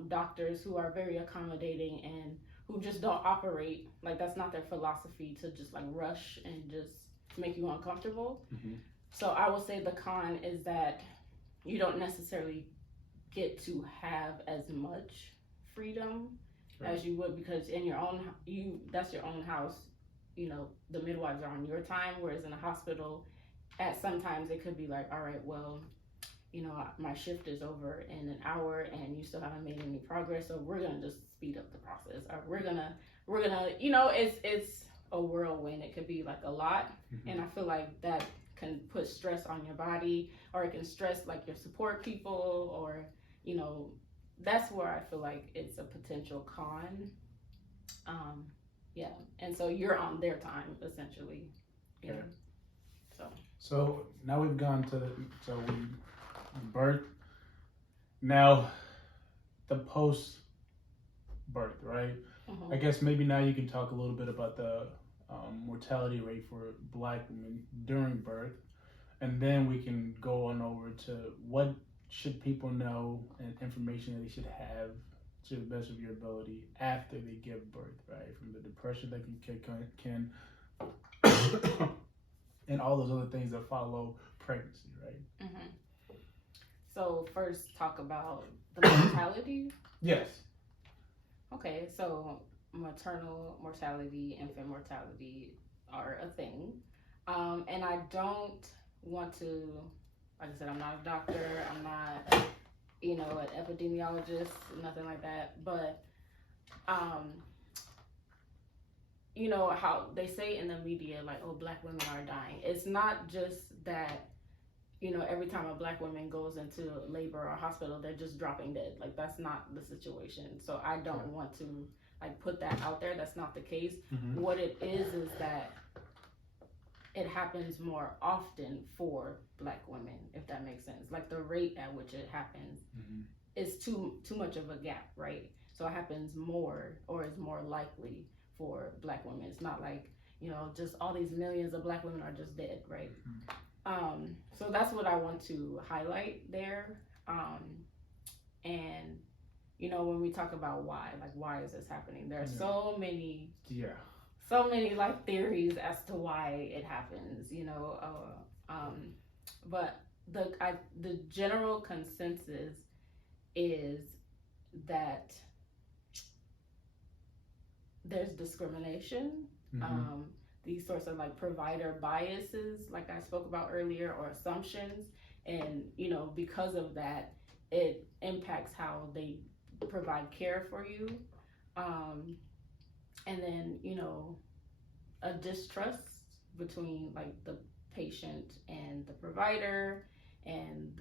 doctors who are very accommodating and who just don't operate like that's not their philosophy to just like rush and just make you uncomfortable. So I will say the con is that you don't necessarily get to have as much freedom as you would, because in your own that's your own house. The midwives are on your time, whereas in a hospital at sometimes it could be like, all right, well, my shift is over in an hour and you still haven't made any progress, so we're gonna just speed up the process, or we're gonna it's a whirlwind. It could be like a lot, and I feel like that can put stress on your body, or it can stress like your support people, or that's where I feel like it's a potential con. And so you're on their time essentially. Okay. So now we've gone to we birth. Now the post birth, right? I guess maybe now you can talk a little bit about the mortality rate for Black women during birth, and then we can go on over to what should people know and information that they should have to the best of your ability after they give birth, right? From the depression that can and all those other things that follow pregnancy, right? So first, talk about the mortality. Yes. Okay, so maternal mortality, infant mortality are a thing, and I don't want to, like I said, I'm not a doctor, I'm not, an epidemiologist, nothing like that, but how they say in the media, like, oh, Black women are dying. It's not just that, every time a Black woman goes into labor or hospital, they're just dropping dead. Like, that's not the situation. So I don't want to, like, put that out there. That's not the case. What it is that it happens more often for Black women, if that makes sense. Like, the rate at which it happens is too much of a gap, right? So it happens more, or is more likely for Black women. It's not like, just all these millions of Black women are just dead, right? So that's what I want to highlight there. And when we talk about why is this happening? There are so many like theories as to why it happens, but the general consensus is that there's discrimination. These sorts of like provider biases, like I spoke about earlier, or assumptions, and because of that, it impacts how they provide care for you, and then a distrust between like the patient and the provider, and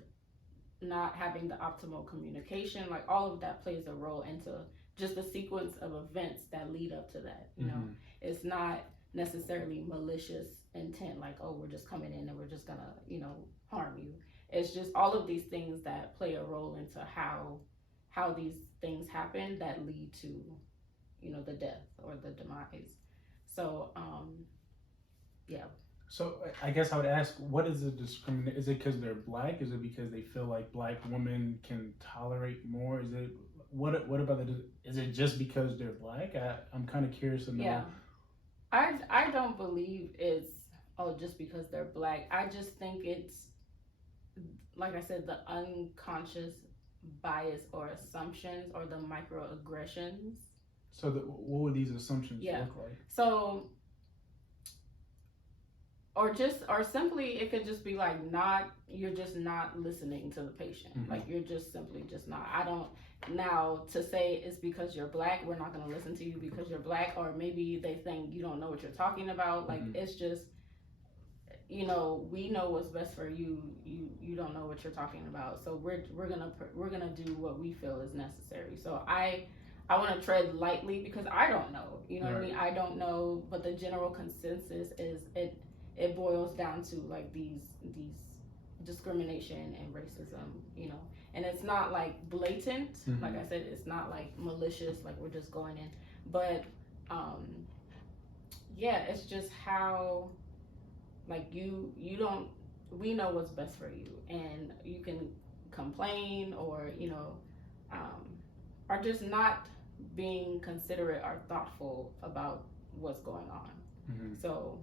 not having the optimal communication, like all of that plays a role into just the sequence of events that lead up to that. It's not necessarily malicious intent, like, oh, we're just coming in and we're just gonna, harm you. It's just all of these things that play a role into how these things happen that lead to, the death or the demise. So, yeah. So I guess I would ask, what is the discrimination? Is it because they're black? Is it because they feel like black women can tolerate more? Is it what about the? Is it just because they're black? I'm kind of curious to know. Yeah, I don't believe it's just because they're black. I just think it's, like I said, the unconscious bias or assumptions or the microaggressions. So what would these assumptions look like? So, or simply it could just be like, you're just not listening to the patient. Mm-hmm. Like, you're just simply just not. I don't, now to say it's because you're black, we're not going to listen to you because you're black, or maybe they think you don't know what you're talking about. Like, it's just, we know what's best for you. You don't know what you're talking about. So we're gonna do what we feel is necessary. So I want to tread lightly because I don't know. You know what I mean? I don't know, but the general consensus is it boils down to like these discrimination and racism. And it's not like blatant. Mm-hmm. Like I said, it's not like malicious. Like we're just going in, but it's just how. Like we know what's best for you, and you can complain or, are just not being considerate or thoughtful about what's going on. Mm-hmm. So,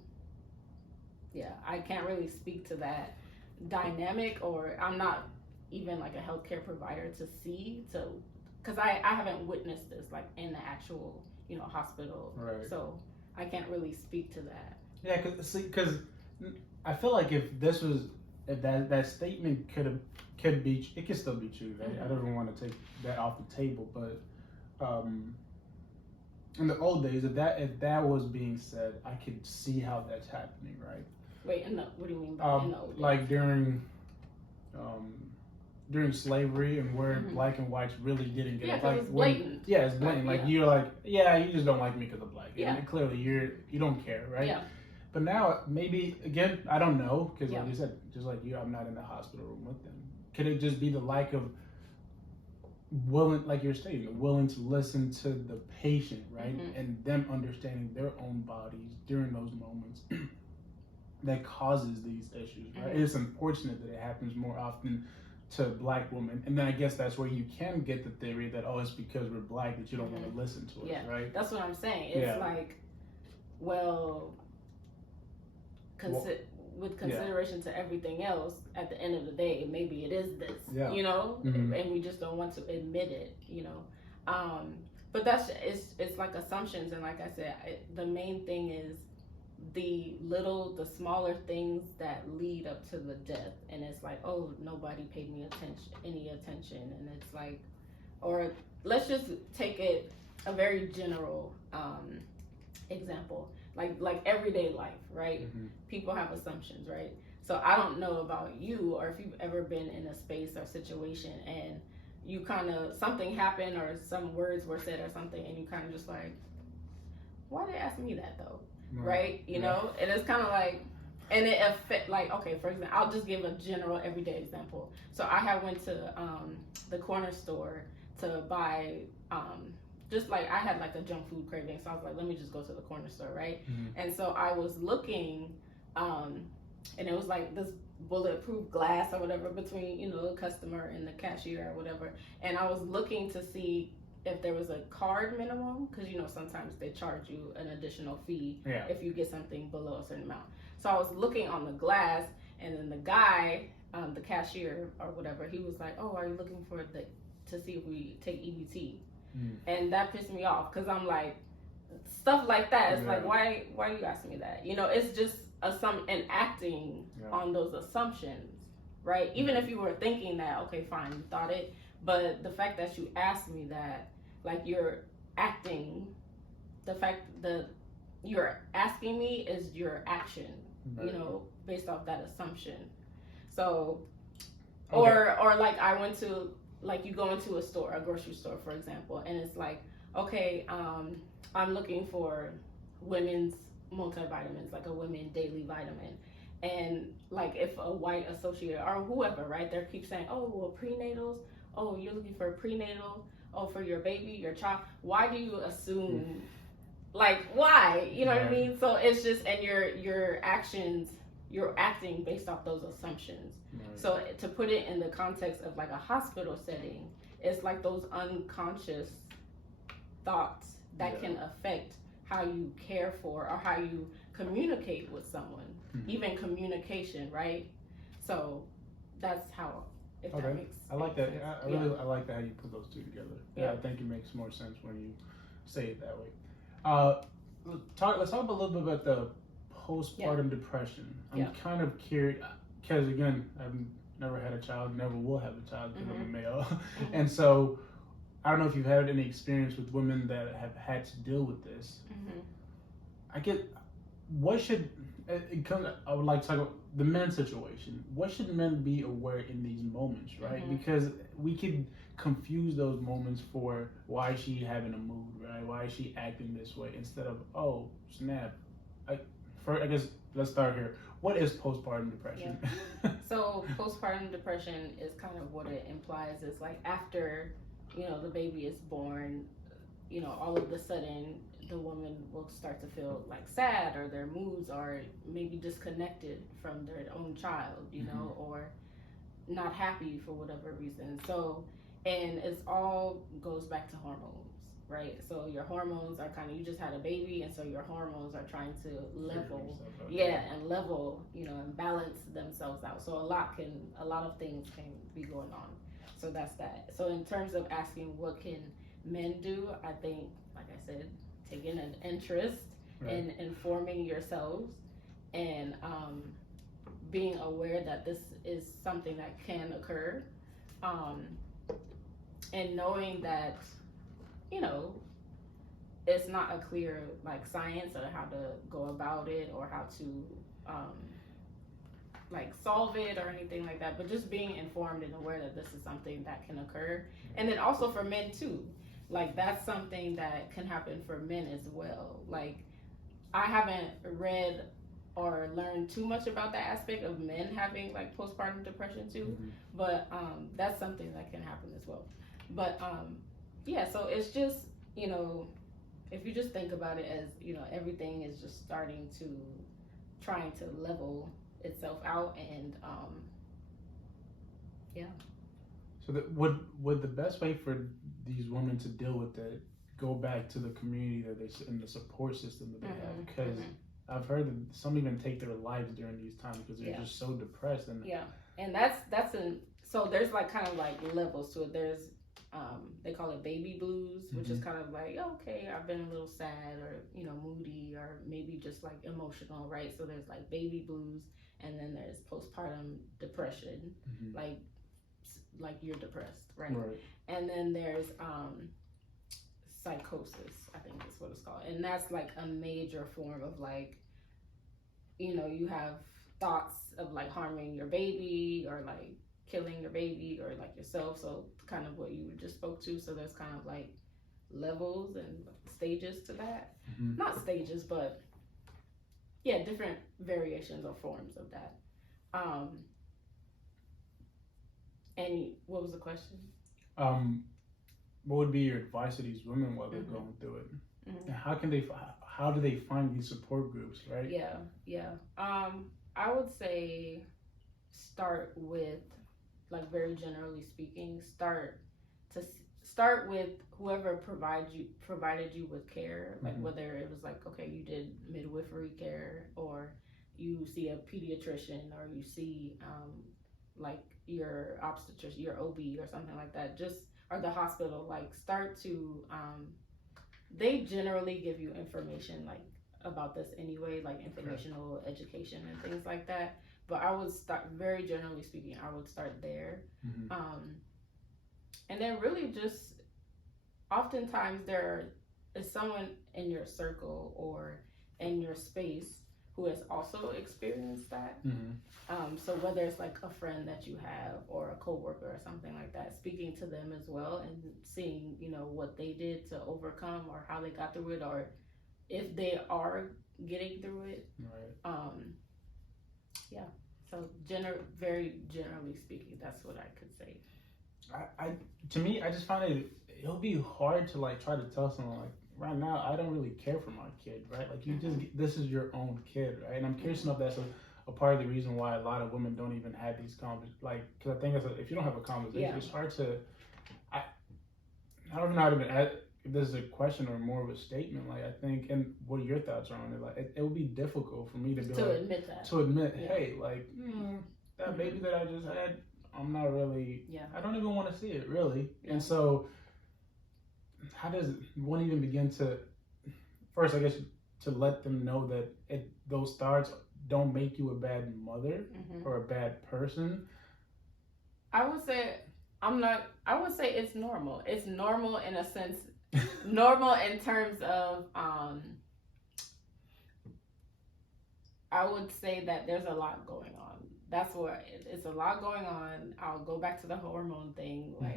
yeah, I can't really speak to that dynamic, or I'm not even like a healthcare provider because I haven't witnessed this like in the actual, hospital. Right. So I can't really speak to that. Yeah, because I feel like if that statement could be, it could still be true. Right? Mm-hmm. I don't even want to take that off the table, but in the old days, if that was being said, I could see how that's happening, right? Wait, what do you mean by in the old days? Like during slavery and where black and whites really didn't get like it's blatant. It's blatant. Like you're like, you just don't like me because I'm black. Yeah. And clearly you don't care, right? Yeah. But now, maybe, again, I don't know, because like you said, just like you, I'm not in the hospital room with them. Could it just be the lack of like you're saying, willing to listen to the patient, right? Mm-hmm. And them understanding their own bodies during those moments that causes these issues, right? Mm-hmm. It's unfortunate that it happens more often to black women. And then I guess that's where you can get the theory that, it's because we're black that you don't want to listen to us, right? That's what I'm saying. It's like, with consideration to everything else, at the end of the day, maybe it is this, Mm-hmm. and we just don't want to admit it, but it's like assumptions. And like I said, the main thing is the smaller things that lead up to the death. And it's like, oh, nobody paid me any attention. And it's like, or let's just take it a very general example. Like everyday life, right? Mm-hmm. People have assumptions, right? So I don't know about you, or if you've ever been in a space or situation and you kind of, something happened or some words were said or something, and you kind of just like, why did they ask me that though? Right? You know? And it's kind of like, and it affect, like, okay, for example, I'll just give a general everyday example. So I had went to the corner store to buy just like I had like a junk food craving, so I was like, let me just go to the corner store, right? Mm-hmm. And so I was looking, and it was like this bulletproof glass or whatever between, the customer and the cashier or whatever. And I was looking to see if there was a card minimum, because sometimes they charge you an additional fee if you get something below a certain amount. So I was looking on the glass, and then the guy, the cashier or whatever, he was like, oh, are you looking for to see if we take EBT? And that pissed me off, because I'm like, stuff like that. It's like, why are you asking me that? It's just acting on those assumptions, right? Even if you were thinking that, okay, fine, you thought it, but the fact that you asked me that, like, you're acting, the fact that you're asking me is your action, based off that assumption. So, or like I went to, like, you go into a grocery store, for example, and it's like, okay, I'm looking for women's multivitamins, like a women daily vitamin. And like if a white associate or whoever, right, they keep saying, oh, well, prenatals, oh, you're looking for a prenatal, oh, for your baby, your child. Why do you assume, like, why? You know what I mean? So it's just, and your actions, you're acting based off those assumptions. Right. So to put it in the context of like a hospital setting, it's like those unconscious thoughts that can affect how you care for or how you communicate with someone, even communication, right? So that's how, if that makes I like that. sense. I like that how you put those two together. Yeah. I think it makes more sense when you say it that way. Let's talk a little bit about the postpartum depression. I'm kind of curious because again, I've never had a child, never will have a child because I'm a male, and so I don't know if you've had any experience with women that have had to deal with this. I get what should it comes. I would like to talk about the men situation. What should men be aware in these moments, right? Because we could confuse those moments for why is she having a mood, right? Why is she acting this way instead of, oh snap. I guess let's start here. What is postpartum depression? So postpartum depression is kind of what it implies. It's like after, the baby is born, all of a sudden the woman will start to feel like sad, or their moods are maybe disconnected from their own child, or not happy for whatever reason. So, and it's all goes back to hormones, right? So your hormones are kind of, you just had a baby, and so your hormones are trying to level, and level, and balance themselves out. So a lot of things can be going on. So that's that. So in terms of asking what can men do, I think, like I said, taking an interest in informing yourselves and being aware that this is something that can occur, and knowing that, it's not a clear like science on how to go about it or how to like solve it or anything like that, but just being informed and aware that this is something that can occur. And then also for men too, like that's something that can happen for men as well. Like I haven't read or learned too much about that aspect of men having like postpartum depression too, but that's something that can happen as well. But so it's just, if you just think about it as, everything is just starting to trying to level itself out, and So that would the best way for these women to deal with it go back to the community that they and the support system that they have? Because I've heard that some even take their lives during these times because they're just so depressed. And and so there's like kind of like levels to it. There's they call it baby blues, which is kind of like, okay, I've been a little sad or moody or maybe just like emotional, right? So there's like baby blues, and then there's postpartum depression, like you're depressed, right? And then there's psychosis, I think is what it's called, and that's like a major form of like, you have thoughts of like harming your baby or like killing your baby or like yourself. So kind of what you just spoke to. So there's kind of like levels and stages to that. Not stages, but different variations or forms of that. And what was the question? What would be your advice to these women while they're going through it? And how do they find these support groups, right? I would say start with, like, very generally speaking, start with whoever provided you with care, like whether it was like, okay, you did midwifery care, or you see a pediatrician, or you see like your obstetrician, your OB or something like that, or the hospital. Like start to they generally give you information like about this anyway, like informational education and things like that. But I would start, very generally speaking, I would start there. And then really just, oftentimes there is someone in your circle or in your space who has also experienced that. So whether it's like a friend that you have or a coworker or something like that, speaking to them as well and seeing, what they did to overcome or how they got through it, or if they are getting through it. Right. Yeah. So very generally speaking, that's what I could say. I to me, I just find it'll be hard to like try to tell someone like right now I don't really care for my kid, right? Like you just this is your own kid, right? And I'm curious to know if that's a part of the reason why a lot of women don't even have these conversations. Like, because I think if you don't have a conversation, it's hard to. I don't know how to even add, if this is a question or more of a statement. Like I think, and what are your thoughts on it? Like it would be difficult for me to be to like, admit that. To admit, hey, like that baby that I just had, I'm not really. Yeah. I don't even want to see it really. Yeah. And so, how does one even begin to? First, I guess to let them know that those thoughts don't make you a bad mother or a bad person. I would say I would say it's normal. It's normal in a sense. Normal in terms of I would say that there's a lot going on. That's what it's a lot going on. I'll go back to the hormone thing, like,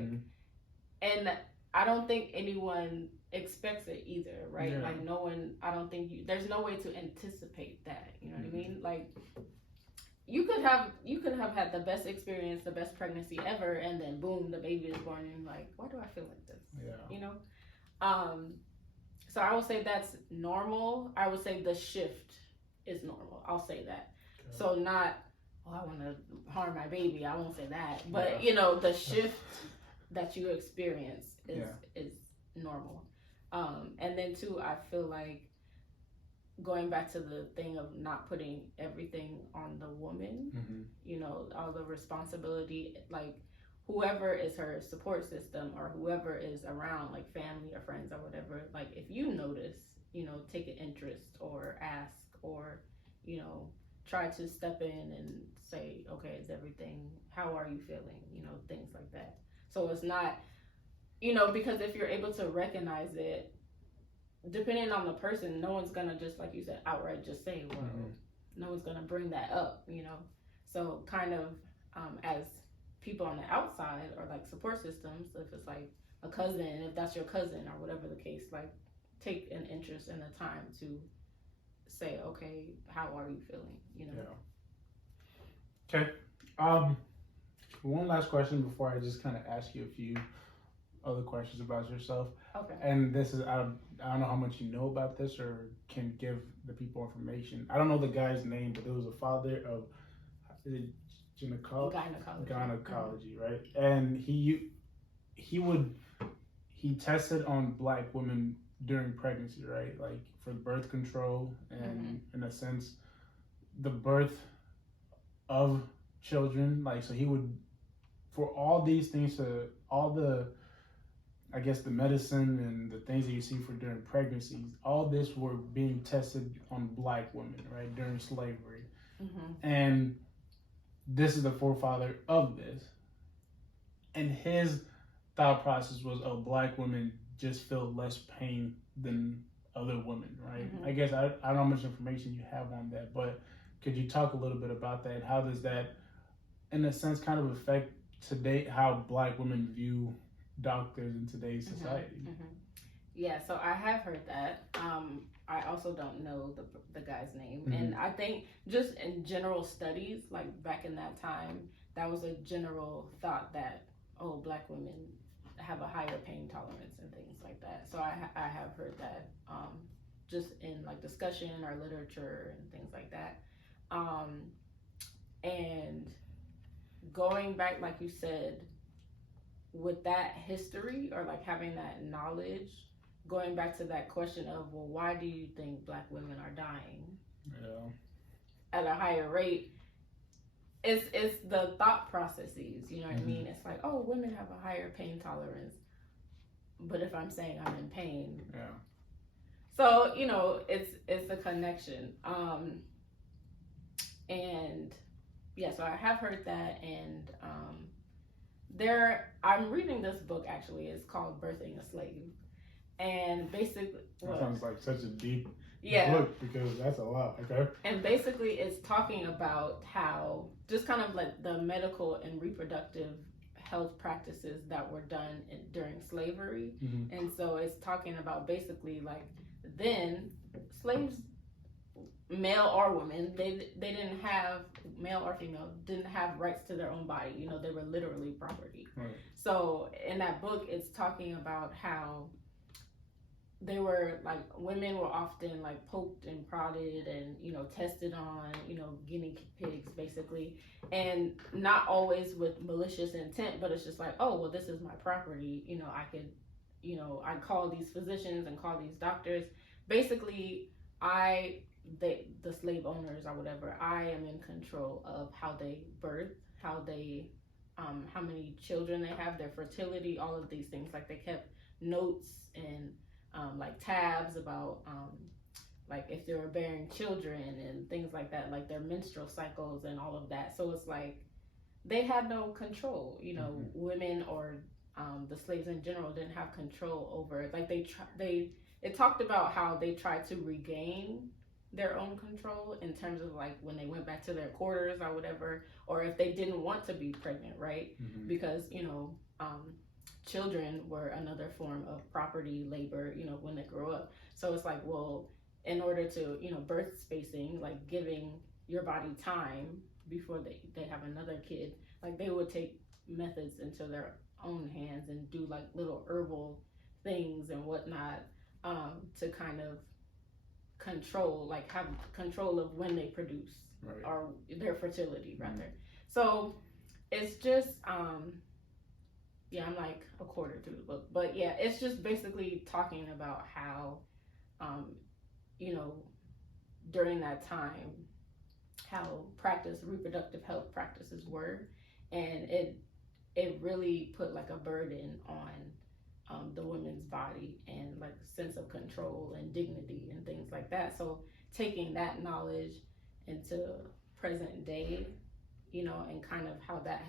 and I don't think anyone expects it either, right? Yeah. Like no one. I don't think there's no way to anticipate that. You know what I mean? Like you could have had the best experience, the best pregnancy ever, and then boom, the baby is born, and you're like, why do I feel like this? Yeah. You know. So I would say that's normal. I would say the shift is normal. I'll say that. Okay. So not, oh, I want to harm my baby. I won't say that. But, you know, the shift that you experience is normal. And then, too, I feel like going back to the thing of not putting everything on the woman, you know, all the responsibility, like, whoever is her support system or whoever is around, like family or friends or whatever, like if you notice, you know, take an interest or ask or, you know, try to step in and say, okay, is everything, how are you feeling, you know, things like that. So it's not, you know, because if you're able to recognize it, depending on the person, no one's gonna just, like you said, outright just say, well, no one's gonna bring that up, you know. So kind of as people on the outside or like support systems, if it's like a cousin, if that's your cousin or whatever the case, like take an interest in the time to say, okay, how are you feeling, you know? Yeah. Okay. One last question before I just kind of ask you a few other questions about yourself. Okay. And this is, I don't know how much you know about this or can give the people information. I don't know the guy's name, but there was a father of, is it gynecology, right? And he tested on black women during pregnancy, right? Like for birth control and in a sense, the birth of children. Like, so he would, for all these things, all the, I guess the medicine and the things that you see for during pregnancies, all this were being tested on black women, right? During slavery. And this is the forefather of this. And his thought process was, oh, black women just feel less pain than other women, right? I guess I don't know how much information you have on that, but could you talk a little bit about that? And how does that, in a sense, kind of affect today, how black women view doctors in today's society? Yeah, so I have heard that. I also don't know the guy's name. And I think just in general studies, like back in that time, that was a general thought that, oh, black women have a higher pain tolerance and things like that. So I have heard that just in like discussion or literature and things like that. And going back, like you said, with that history or like having that knowledge, going back to that question of, well, why do you think black women are dying at a higher rate? It's the thought processes, you know what I mean? It's like, oh, women have a higher pain tolerance, but if I'm saying I'm in pain, so you know, it's a connection. And yeah, so I have heard that, and I'm reading this book actually. It's called Birthing a Slave, and basically, that sounds like such a deep book because that's a lot. Okay. And basically, it's talking about how just kind of like the medical and reproductive health practices that were done during slavery, and so it's talking about basically like then slaves male or woman, they didn't have, male or female, didn't have rights to their own body. You know, they were literally property. Right. So in that book, it's talking about how they were like, women were often like poked and prodded and, you know, tested on, you know, guinea pigs basically, and not always with malicious intent, but it's just like, oh well, this is my property, you know, I could, you know, I call these physicians and call these doctors, basically the slave owners or whatever, I am in control of how they birth, how they how many children they have, their fertility, all of these things. Like they kept notes and like tabs about like if they were bearing children and things like that, like their menstrual cycles and all of that. So it's like they had no control, you know. Women or the slaves in general didn't have control over it. Like it talked about how they tried to regain their own control in terms of like when they went back to their quarters or whatever, or if they didn't want to be pregnant, right? Because, you know, children were another form of property, labor, you know, when they grow up. So it's like, well, in order to, you know, birth spacing, like giving your body time before they have another kid, like they would take methods into their own hands and do like little herbal things and whatnot, to kind of control, like have control of when they produce, right, or their fertility rather. So it's just yeah, I'm like a quarter through the book, but yeah, it's just basically talking about how you know, during that time, how reproductive health practices were, and it really put like a burden on the women's body and like sense of control and dignity and things like that. So taking that knowledge into present day, you know, and kind of how that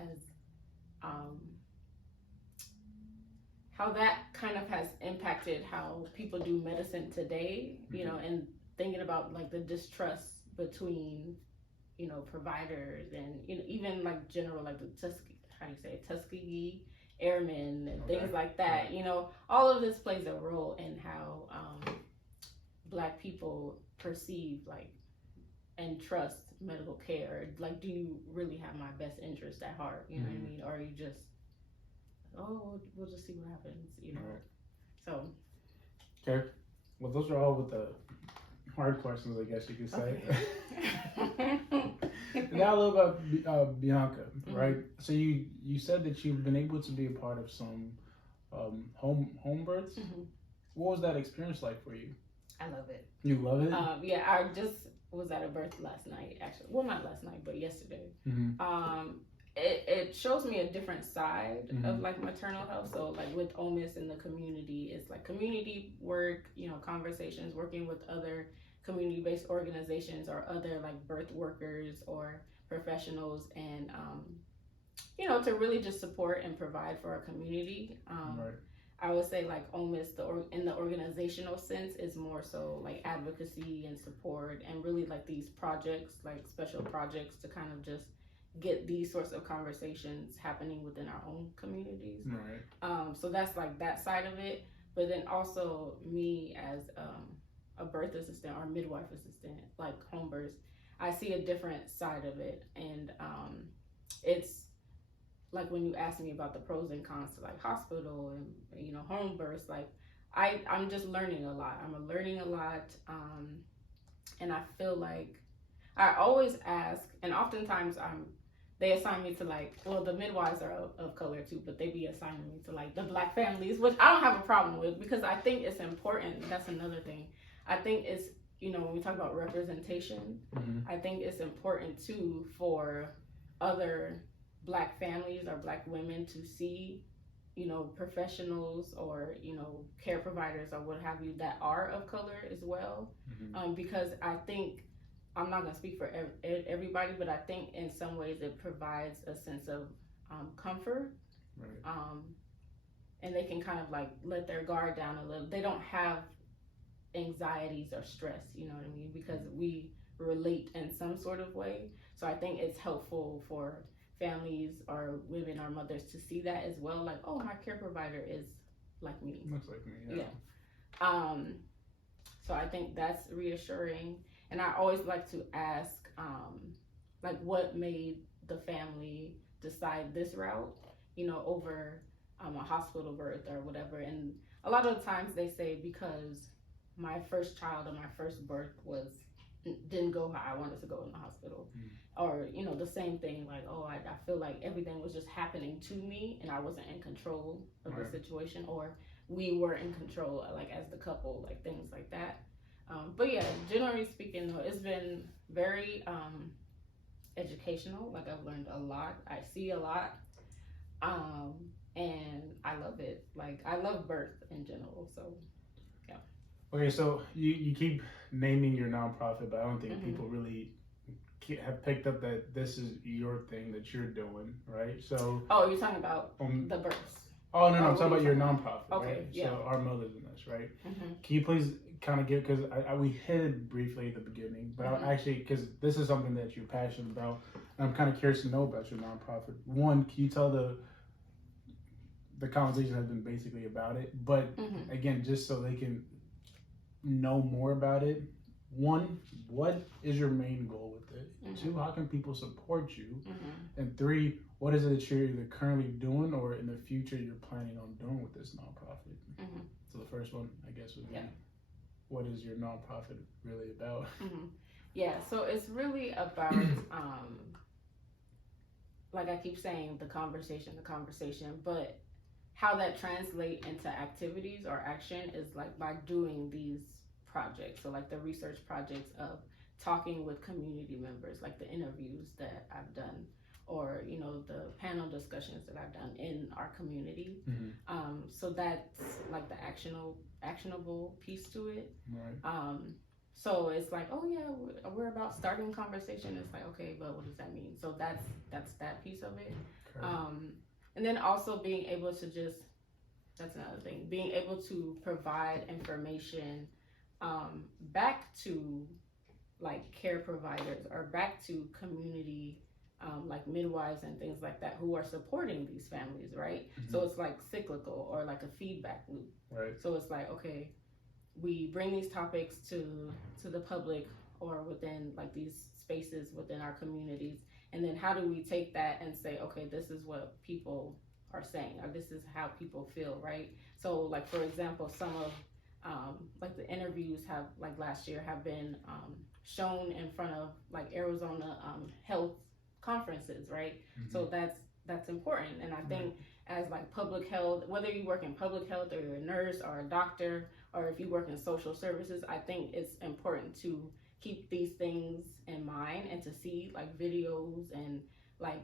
kind of has impacted how people do medicine today, you know, and thinking about like the distrust between, you know, providers and, you know, even like general, like the Tuskegee airmen and things like that. You know, all of this plays a role in how Black people perceive like and trust medical care. Like, do you really have my best interest at heart? You know what I mean? Or are you just, oh, we'll just see what happens, you know? So. Okay. Well, those are all with the hard questions, I guess you could say. Okay. Now a little about Bianca, right? So you said that you've been able to be a part of some home births. What was that experience like for you? I love it. You love it? Yeah, I just was at a birth last night, actually. Well, not last night, but yesterday. It shows me a different side of like maternal health. So like with OMIS in the community, it's like community work, you know, conversations, working with other community-based organizations or other like birth workers or professionals, and you know, to really just support and provide for our community. I would say like OMIS, in the organizational sense, is more so like advocacy and support, and really like these projects, like special projects to kind of just get these sorts of conversations happening within our own communities. So that's like that side of it. But then also me as a birth assistant or midwife assistant, like home births, I see a different side of it. And it's like when you ask me about the pros and cons to like hospital and, you know, home births, like I'm just learning a lot. I'm learning a lot. And I feel like I always ask, and oftentimes they assign me to like, well, the midwives are of color too, but they be assigning me to like the Black families, which I don't have a problem with, because I think it's important. That's another thing. I think it's, you know, when we talk about representation, I think it's important too for other Black families or Black women to see, you know, professionals or, you know, care providers or what have you that are of color as well. Because I think, I'm not going to speak for everybody, but I think in some ways it provides a sense of comfort. And they can kind of like let their guard down a little. They don't have anxieties or stress, you know what I mean? Because we relate in some sort of way. So I think it's helpful for families or women or mothers to see that as well. Like, oh, my care provider is like me. Looks like me, yeah. So I think that's reassuring. And I always like to ask, like, what made the family decide this route, over a hospital birth or whatever. And a lot of the times they say because my first child or my first birth didn't go how I wanted to go in the hospital. Or, the same thing, like, oh, I feel like everything was just happening to me and I wasn't in control of the situation, or we were in control, like, as the couple, like, things like that. But yeah, generally speaking, though, it's been very educational. Like, I've learned a lot. I see a lot. And I love it. Like, I love birth in general, so yeah. Okay, so you keep naming your nonprofit, but I don't think people really have picked up that this is your thing that you're doing, right? So. Oh, you're talking about the births. Oh, no, I'm talking about your nonprofit, okay, right? Yeah. So Our Mothers in This, right? Can you please kind of give, because we hit it briefly at the beginning, but I actually, because this is something that you're passionate about, and I'm kind of curious to know about your nonprofit. One, can you tell the conversation has been basically about it, but again, just so they can know more about it. One, what is your main goal with it? Two, how can people support you? And three, what is it that you're either currently doing or in the future you're planning on doing with this nonprofit? So the first one, I guess, would be, what is your nonprofit really about? Yeah, so it's really about, like I keep saying, the conversation, but how that translates into activities or action is like by doing these projects. So like the research projects of talking with community members, like the interviews that I've done, or the panel discussions that I've done in our community. So that's like the actionable piece to it. Right. So it's like, oh yeah, we're about starting conversation. It's like, okay, but what does that mean? So that's that piece of it. Okay. And then also being able to that's another thing, being able to provide information back to like care providers or back to community like midwives and things like that who are supporting these families, right? So it's like cyclical or like a feedback loop. Right. So it's like, okay, we bring these topics to the public or within like these spaces within our communities, and then how do we take that and say, okay, this is what people are saying, or this is how people feel, right? So like, for example, some of like the interviews have, like last year, have been shown in front of like Arizona health conferences, right? So that's important. And I think as like public health, whether you work in public health or you're a nurse or a doctor, or if you work in social services, I think it's important to keep these things in mind and to see like videos and like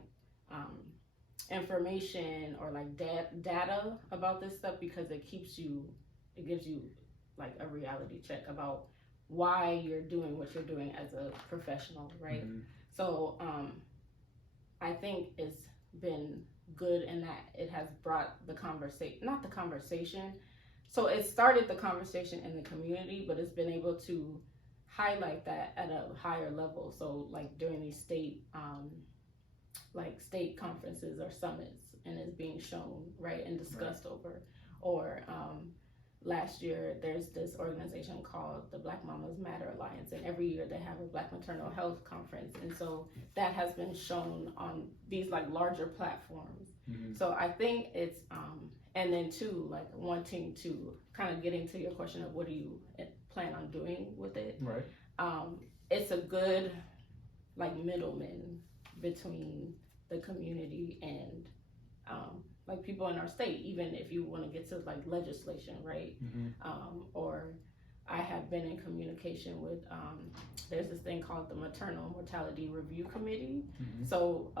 information or like data about this stuff, because it gives you like a reality check about why you're doing what you're doing as a professional, right? So I think it's been good in that it has brought not the conversation, so it started the conversation in the community, but it's been able to highlight that at a higher level. So like during these state conferences or summits, and it's being shown, right, and discussed over. Or last year there's this organization called the Black Mamas Matter Alliance, and every year they have a Black Maternal Health Conference, and so that has been shown on these like larger platforms. So I think it's and then too, like wanting to kind of getting to your question of what do you plan on doing with it, right? It's a good like middleman between the community and like people in our state, even if you want to get to like legislation, right? Or I have been in communication with there's this thing called the Maternal Mortality Review Committee. So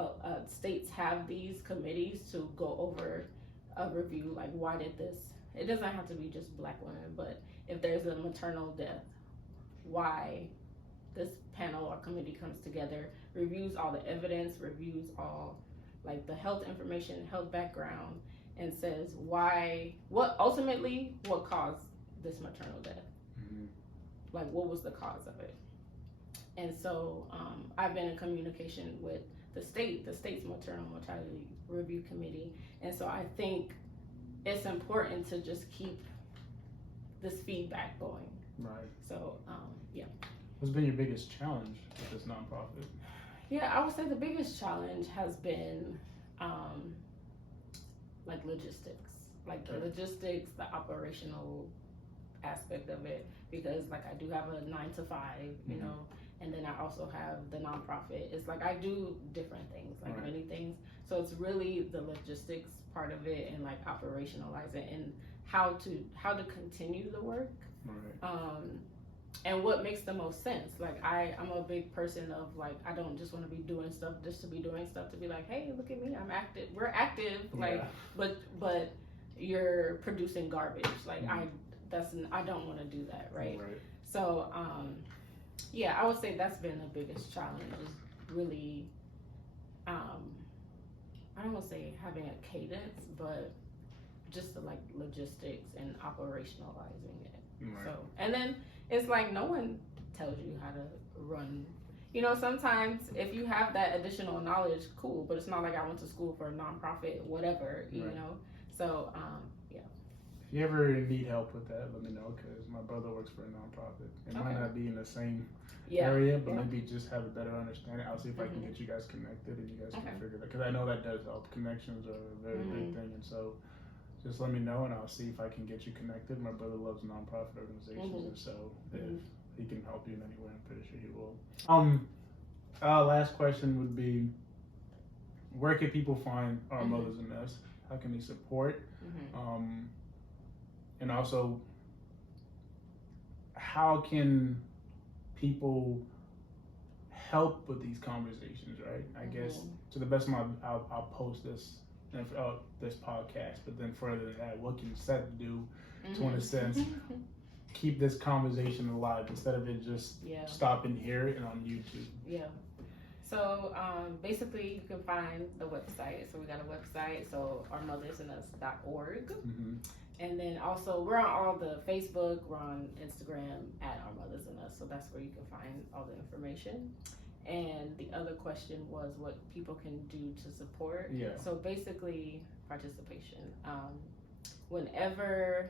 states have these committees to go over a review, like why did this, it doesn't have to be just Black women, but if there's a maternal death, why this panel or committee comes together, reviews all the evidence, reviews all like the health information, health background, and says what caused this maternal death? Like what was the cause of it? And so I've been in communication with the state's Maternal Mortality Review Committee, and so I think it's important to just keep this feedback going. Right. So yeah. What's been your biggest challenge with this nonprofit? Yeah, I would say the biggest challenge has been like logistics, like the logistics, the operational aspect of it, because like I do have a 9 to 5, you Mhm. know, and then I also have the nonprofit. It's like I do different things, like Right. many things. So it's really the logistics part of it and like operationalize it and how to continue the work. Right. And what makes the most sense. Like I'm a big person of like I don't just want to be doing stuff just to be doing stuff to be like, hey, look at me, I'm active. We're active, like, but you're producing garbage. Like I don't want to do that, right? So yeah, I would say that's been the biggest challenge is really I don't want to say having a cadence, but just the like logistics and operationalizing it. Right. So and then it's like no one tells you how to run. You know, sometimes if you have that additional knowledge, cool, but it's not like I went to school for a nonprofit, whatever, you know. So yeah. If you ever need help with that, let me know, because my brother works for a nonprofit. It might not be in the same area, but maybe just have a better understanding. I'll see if I can get you guys connected and you guys can figure that, because I know that does help. Connections are a very big thing, and so just let me know and I'll see if I can get you connected. My brother loves nonprofit organizations, and so if he can help you in any way, I'm pretty sure he will. Last question would be, where can people find Our Mothers in Mess? How can they support? And also, how can people help with these conversations, right? I guess to the best of my, I'll post this this podcast, but then further than that, what can Seth do to, in a sense, keep this conversation alive instead of it just stopping here and on YouTube? Yeah. So basically, you can find the website. So we got a website, so ourmothersinus.org. And then also, we're on all the Facebook, we're on Instagram at Our Mothers in Us. So that's where you can find all the information. And the other question was what people can do to support. Yeah. So basically, participation. Whenever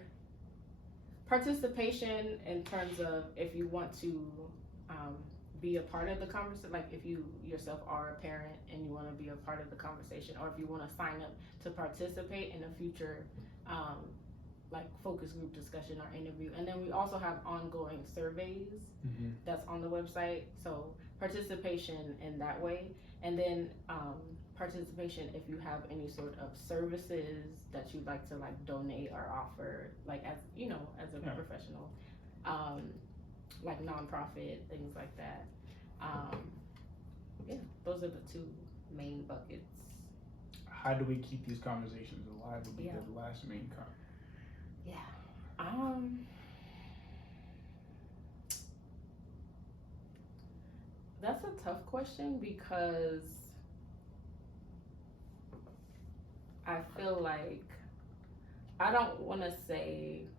participation in terms of if you want to be a part of the conversation, like if you yourself are a parent and you want to be a part of the conversation, or if you want to sign up to participate in a future like focus group discussion or interview. And then we also have ongoing surveys that's on the website. So participation in that way. And then participation if you have any sort of services that you'd like to like donate or offer, like as you know, as a professional, like nonprofit, things like that. Yeah, those are the two main buckets. How do we keep these conversations alive would be the last main comment. That's a tough question because I feel like I don't want to say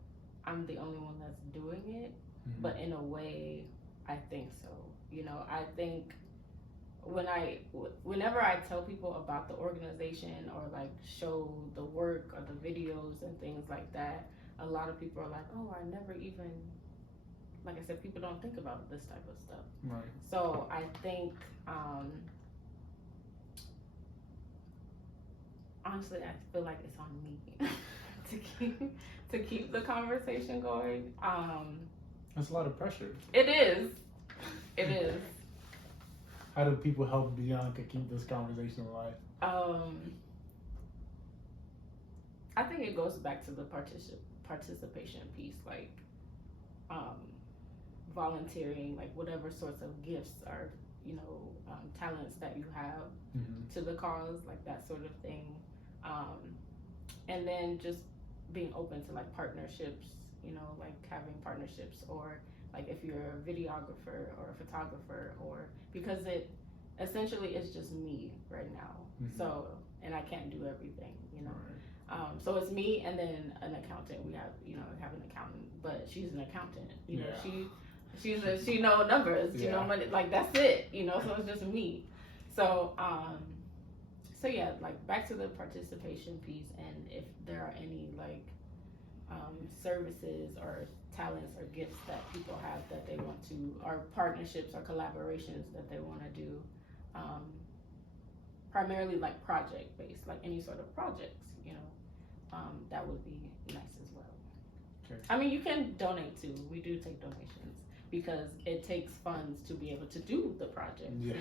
I'm the only one that's doing it, but in a way, I think so. You know, I think whenever I tell people about the organization or like show the work or the videos and things like that, a lot of people are like, oh, I never even, like I said, people don't think about this type of stuff. Right. So I think, honestly, I feel like it's on me to keep the conversation going. That's a lot of pressure. It is. It is. How do people help Bianca keep this conversation alive? I think it goes back to the participation piece, like volunteering, like whatever sorts of gifts or talents that you have to the cause, like that sort of thing. And then just being open to like partnerships, like having partnerships, or like if you're a videographer or a photographer, or because it essentially is just me right now. So, and I can't do everything, Right. So it's me and then an accountant. We have, have an accountant, but she's an accountant. She know numbers, you know, money, like that's it, so it's just me. So, so yeah, like back to the participation piece, and if there are any like services or talents or gifts that people have that they want to, or partnerships or collaborations that they want to do. Primarily like project based, like any sort of projects, that would be nice as well. Okay. I mean, you can donate too. We do take donations because it takes funds to be able to do the project. Yes. You know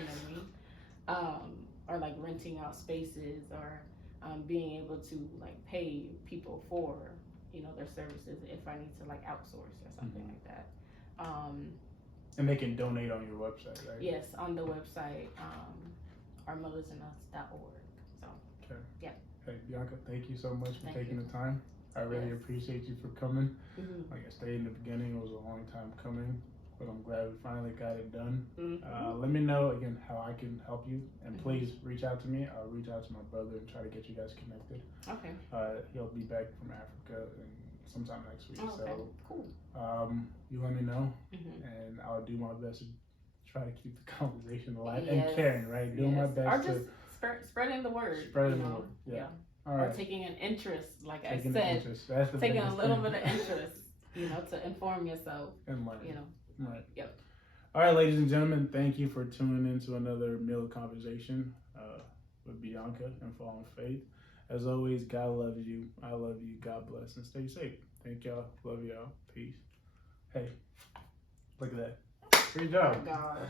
what I mean? Or like renting out spaces, or being able to like pay people for their services if I need to like outsource or something like that. And they can donate on your website, right? Yes, on the website, ourmothersanus.org. So Okay. yeah. Hey Bianca, thank you so much for Thank taking you. the time. I really Yes. appreciate you for coming. Mm-hmm. Like I stated in the beginning, it was a long time coming, but I'm glad we finally got it done. Mm-hmm. Let me know again how I can help you, and Mhm. please reach out to me. I'll reach out to my brother and try to get you guys connected. Okay. He'll be back from Africa sometime next week. Oh, okay. Cool. So you let me know, Mm-hmm. and I'll do my best to try to keep the conversation alive Yes. and caring, right? Doing my Yes. best Or just spreading the word. spreading the word. Yeah. All Or right. taking an interest, like Taking I said, interest. That's the taking a biggest little thing. bit of interest, to inform yourself, and learn. Right. Yep. All right, ladies and gentlemen, thank you for tuning in to another Meal of Conversation with Bianca and Fallen Faith. As always, God loves you. I love you. God bless and stay safe. Thank y'all. Love y'all. Peace. Hey, look at that. Great job. Oh, God.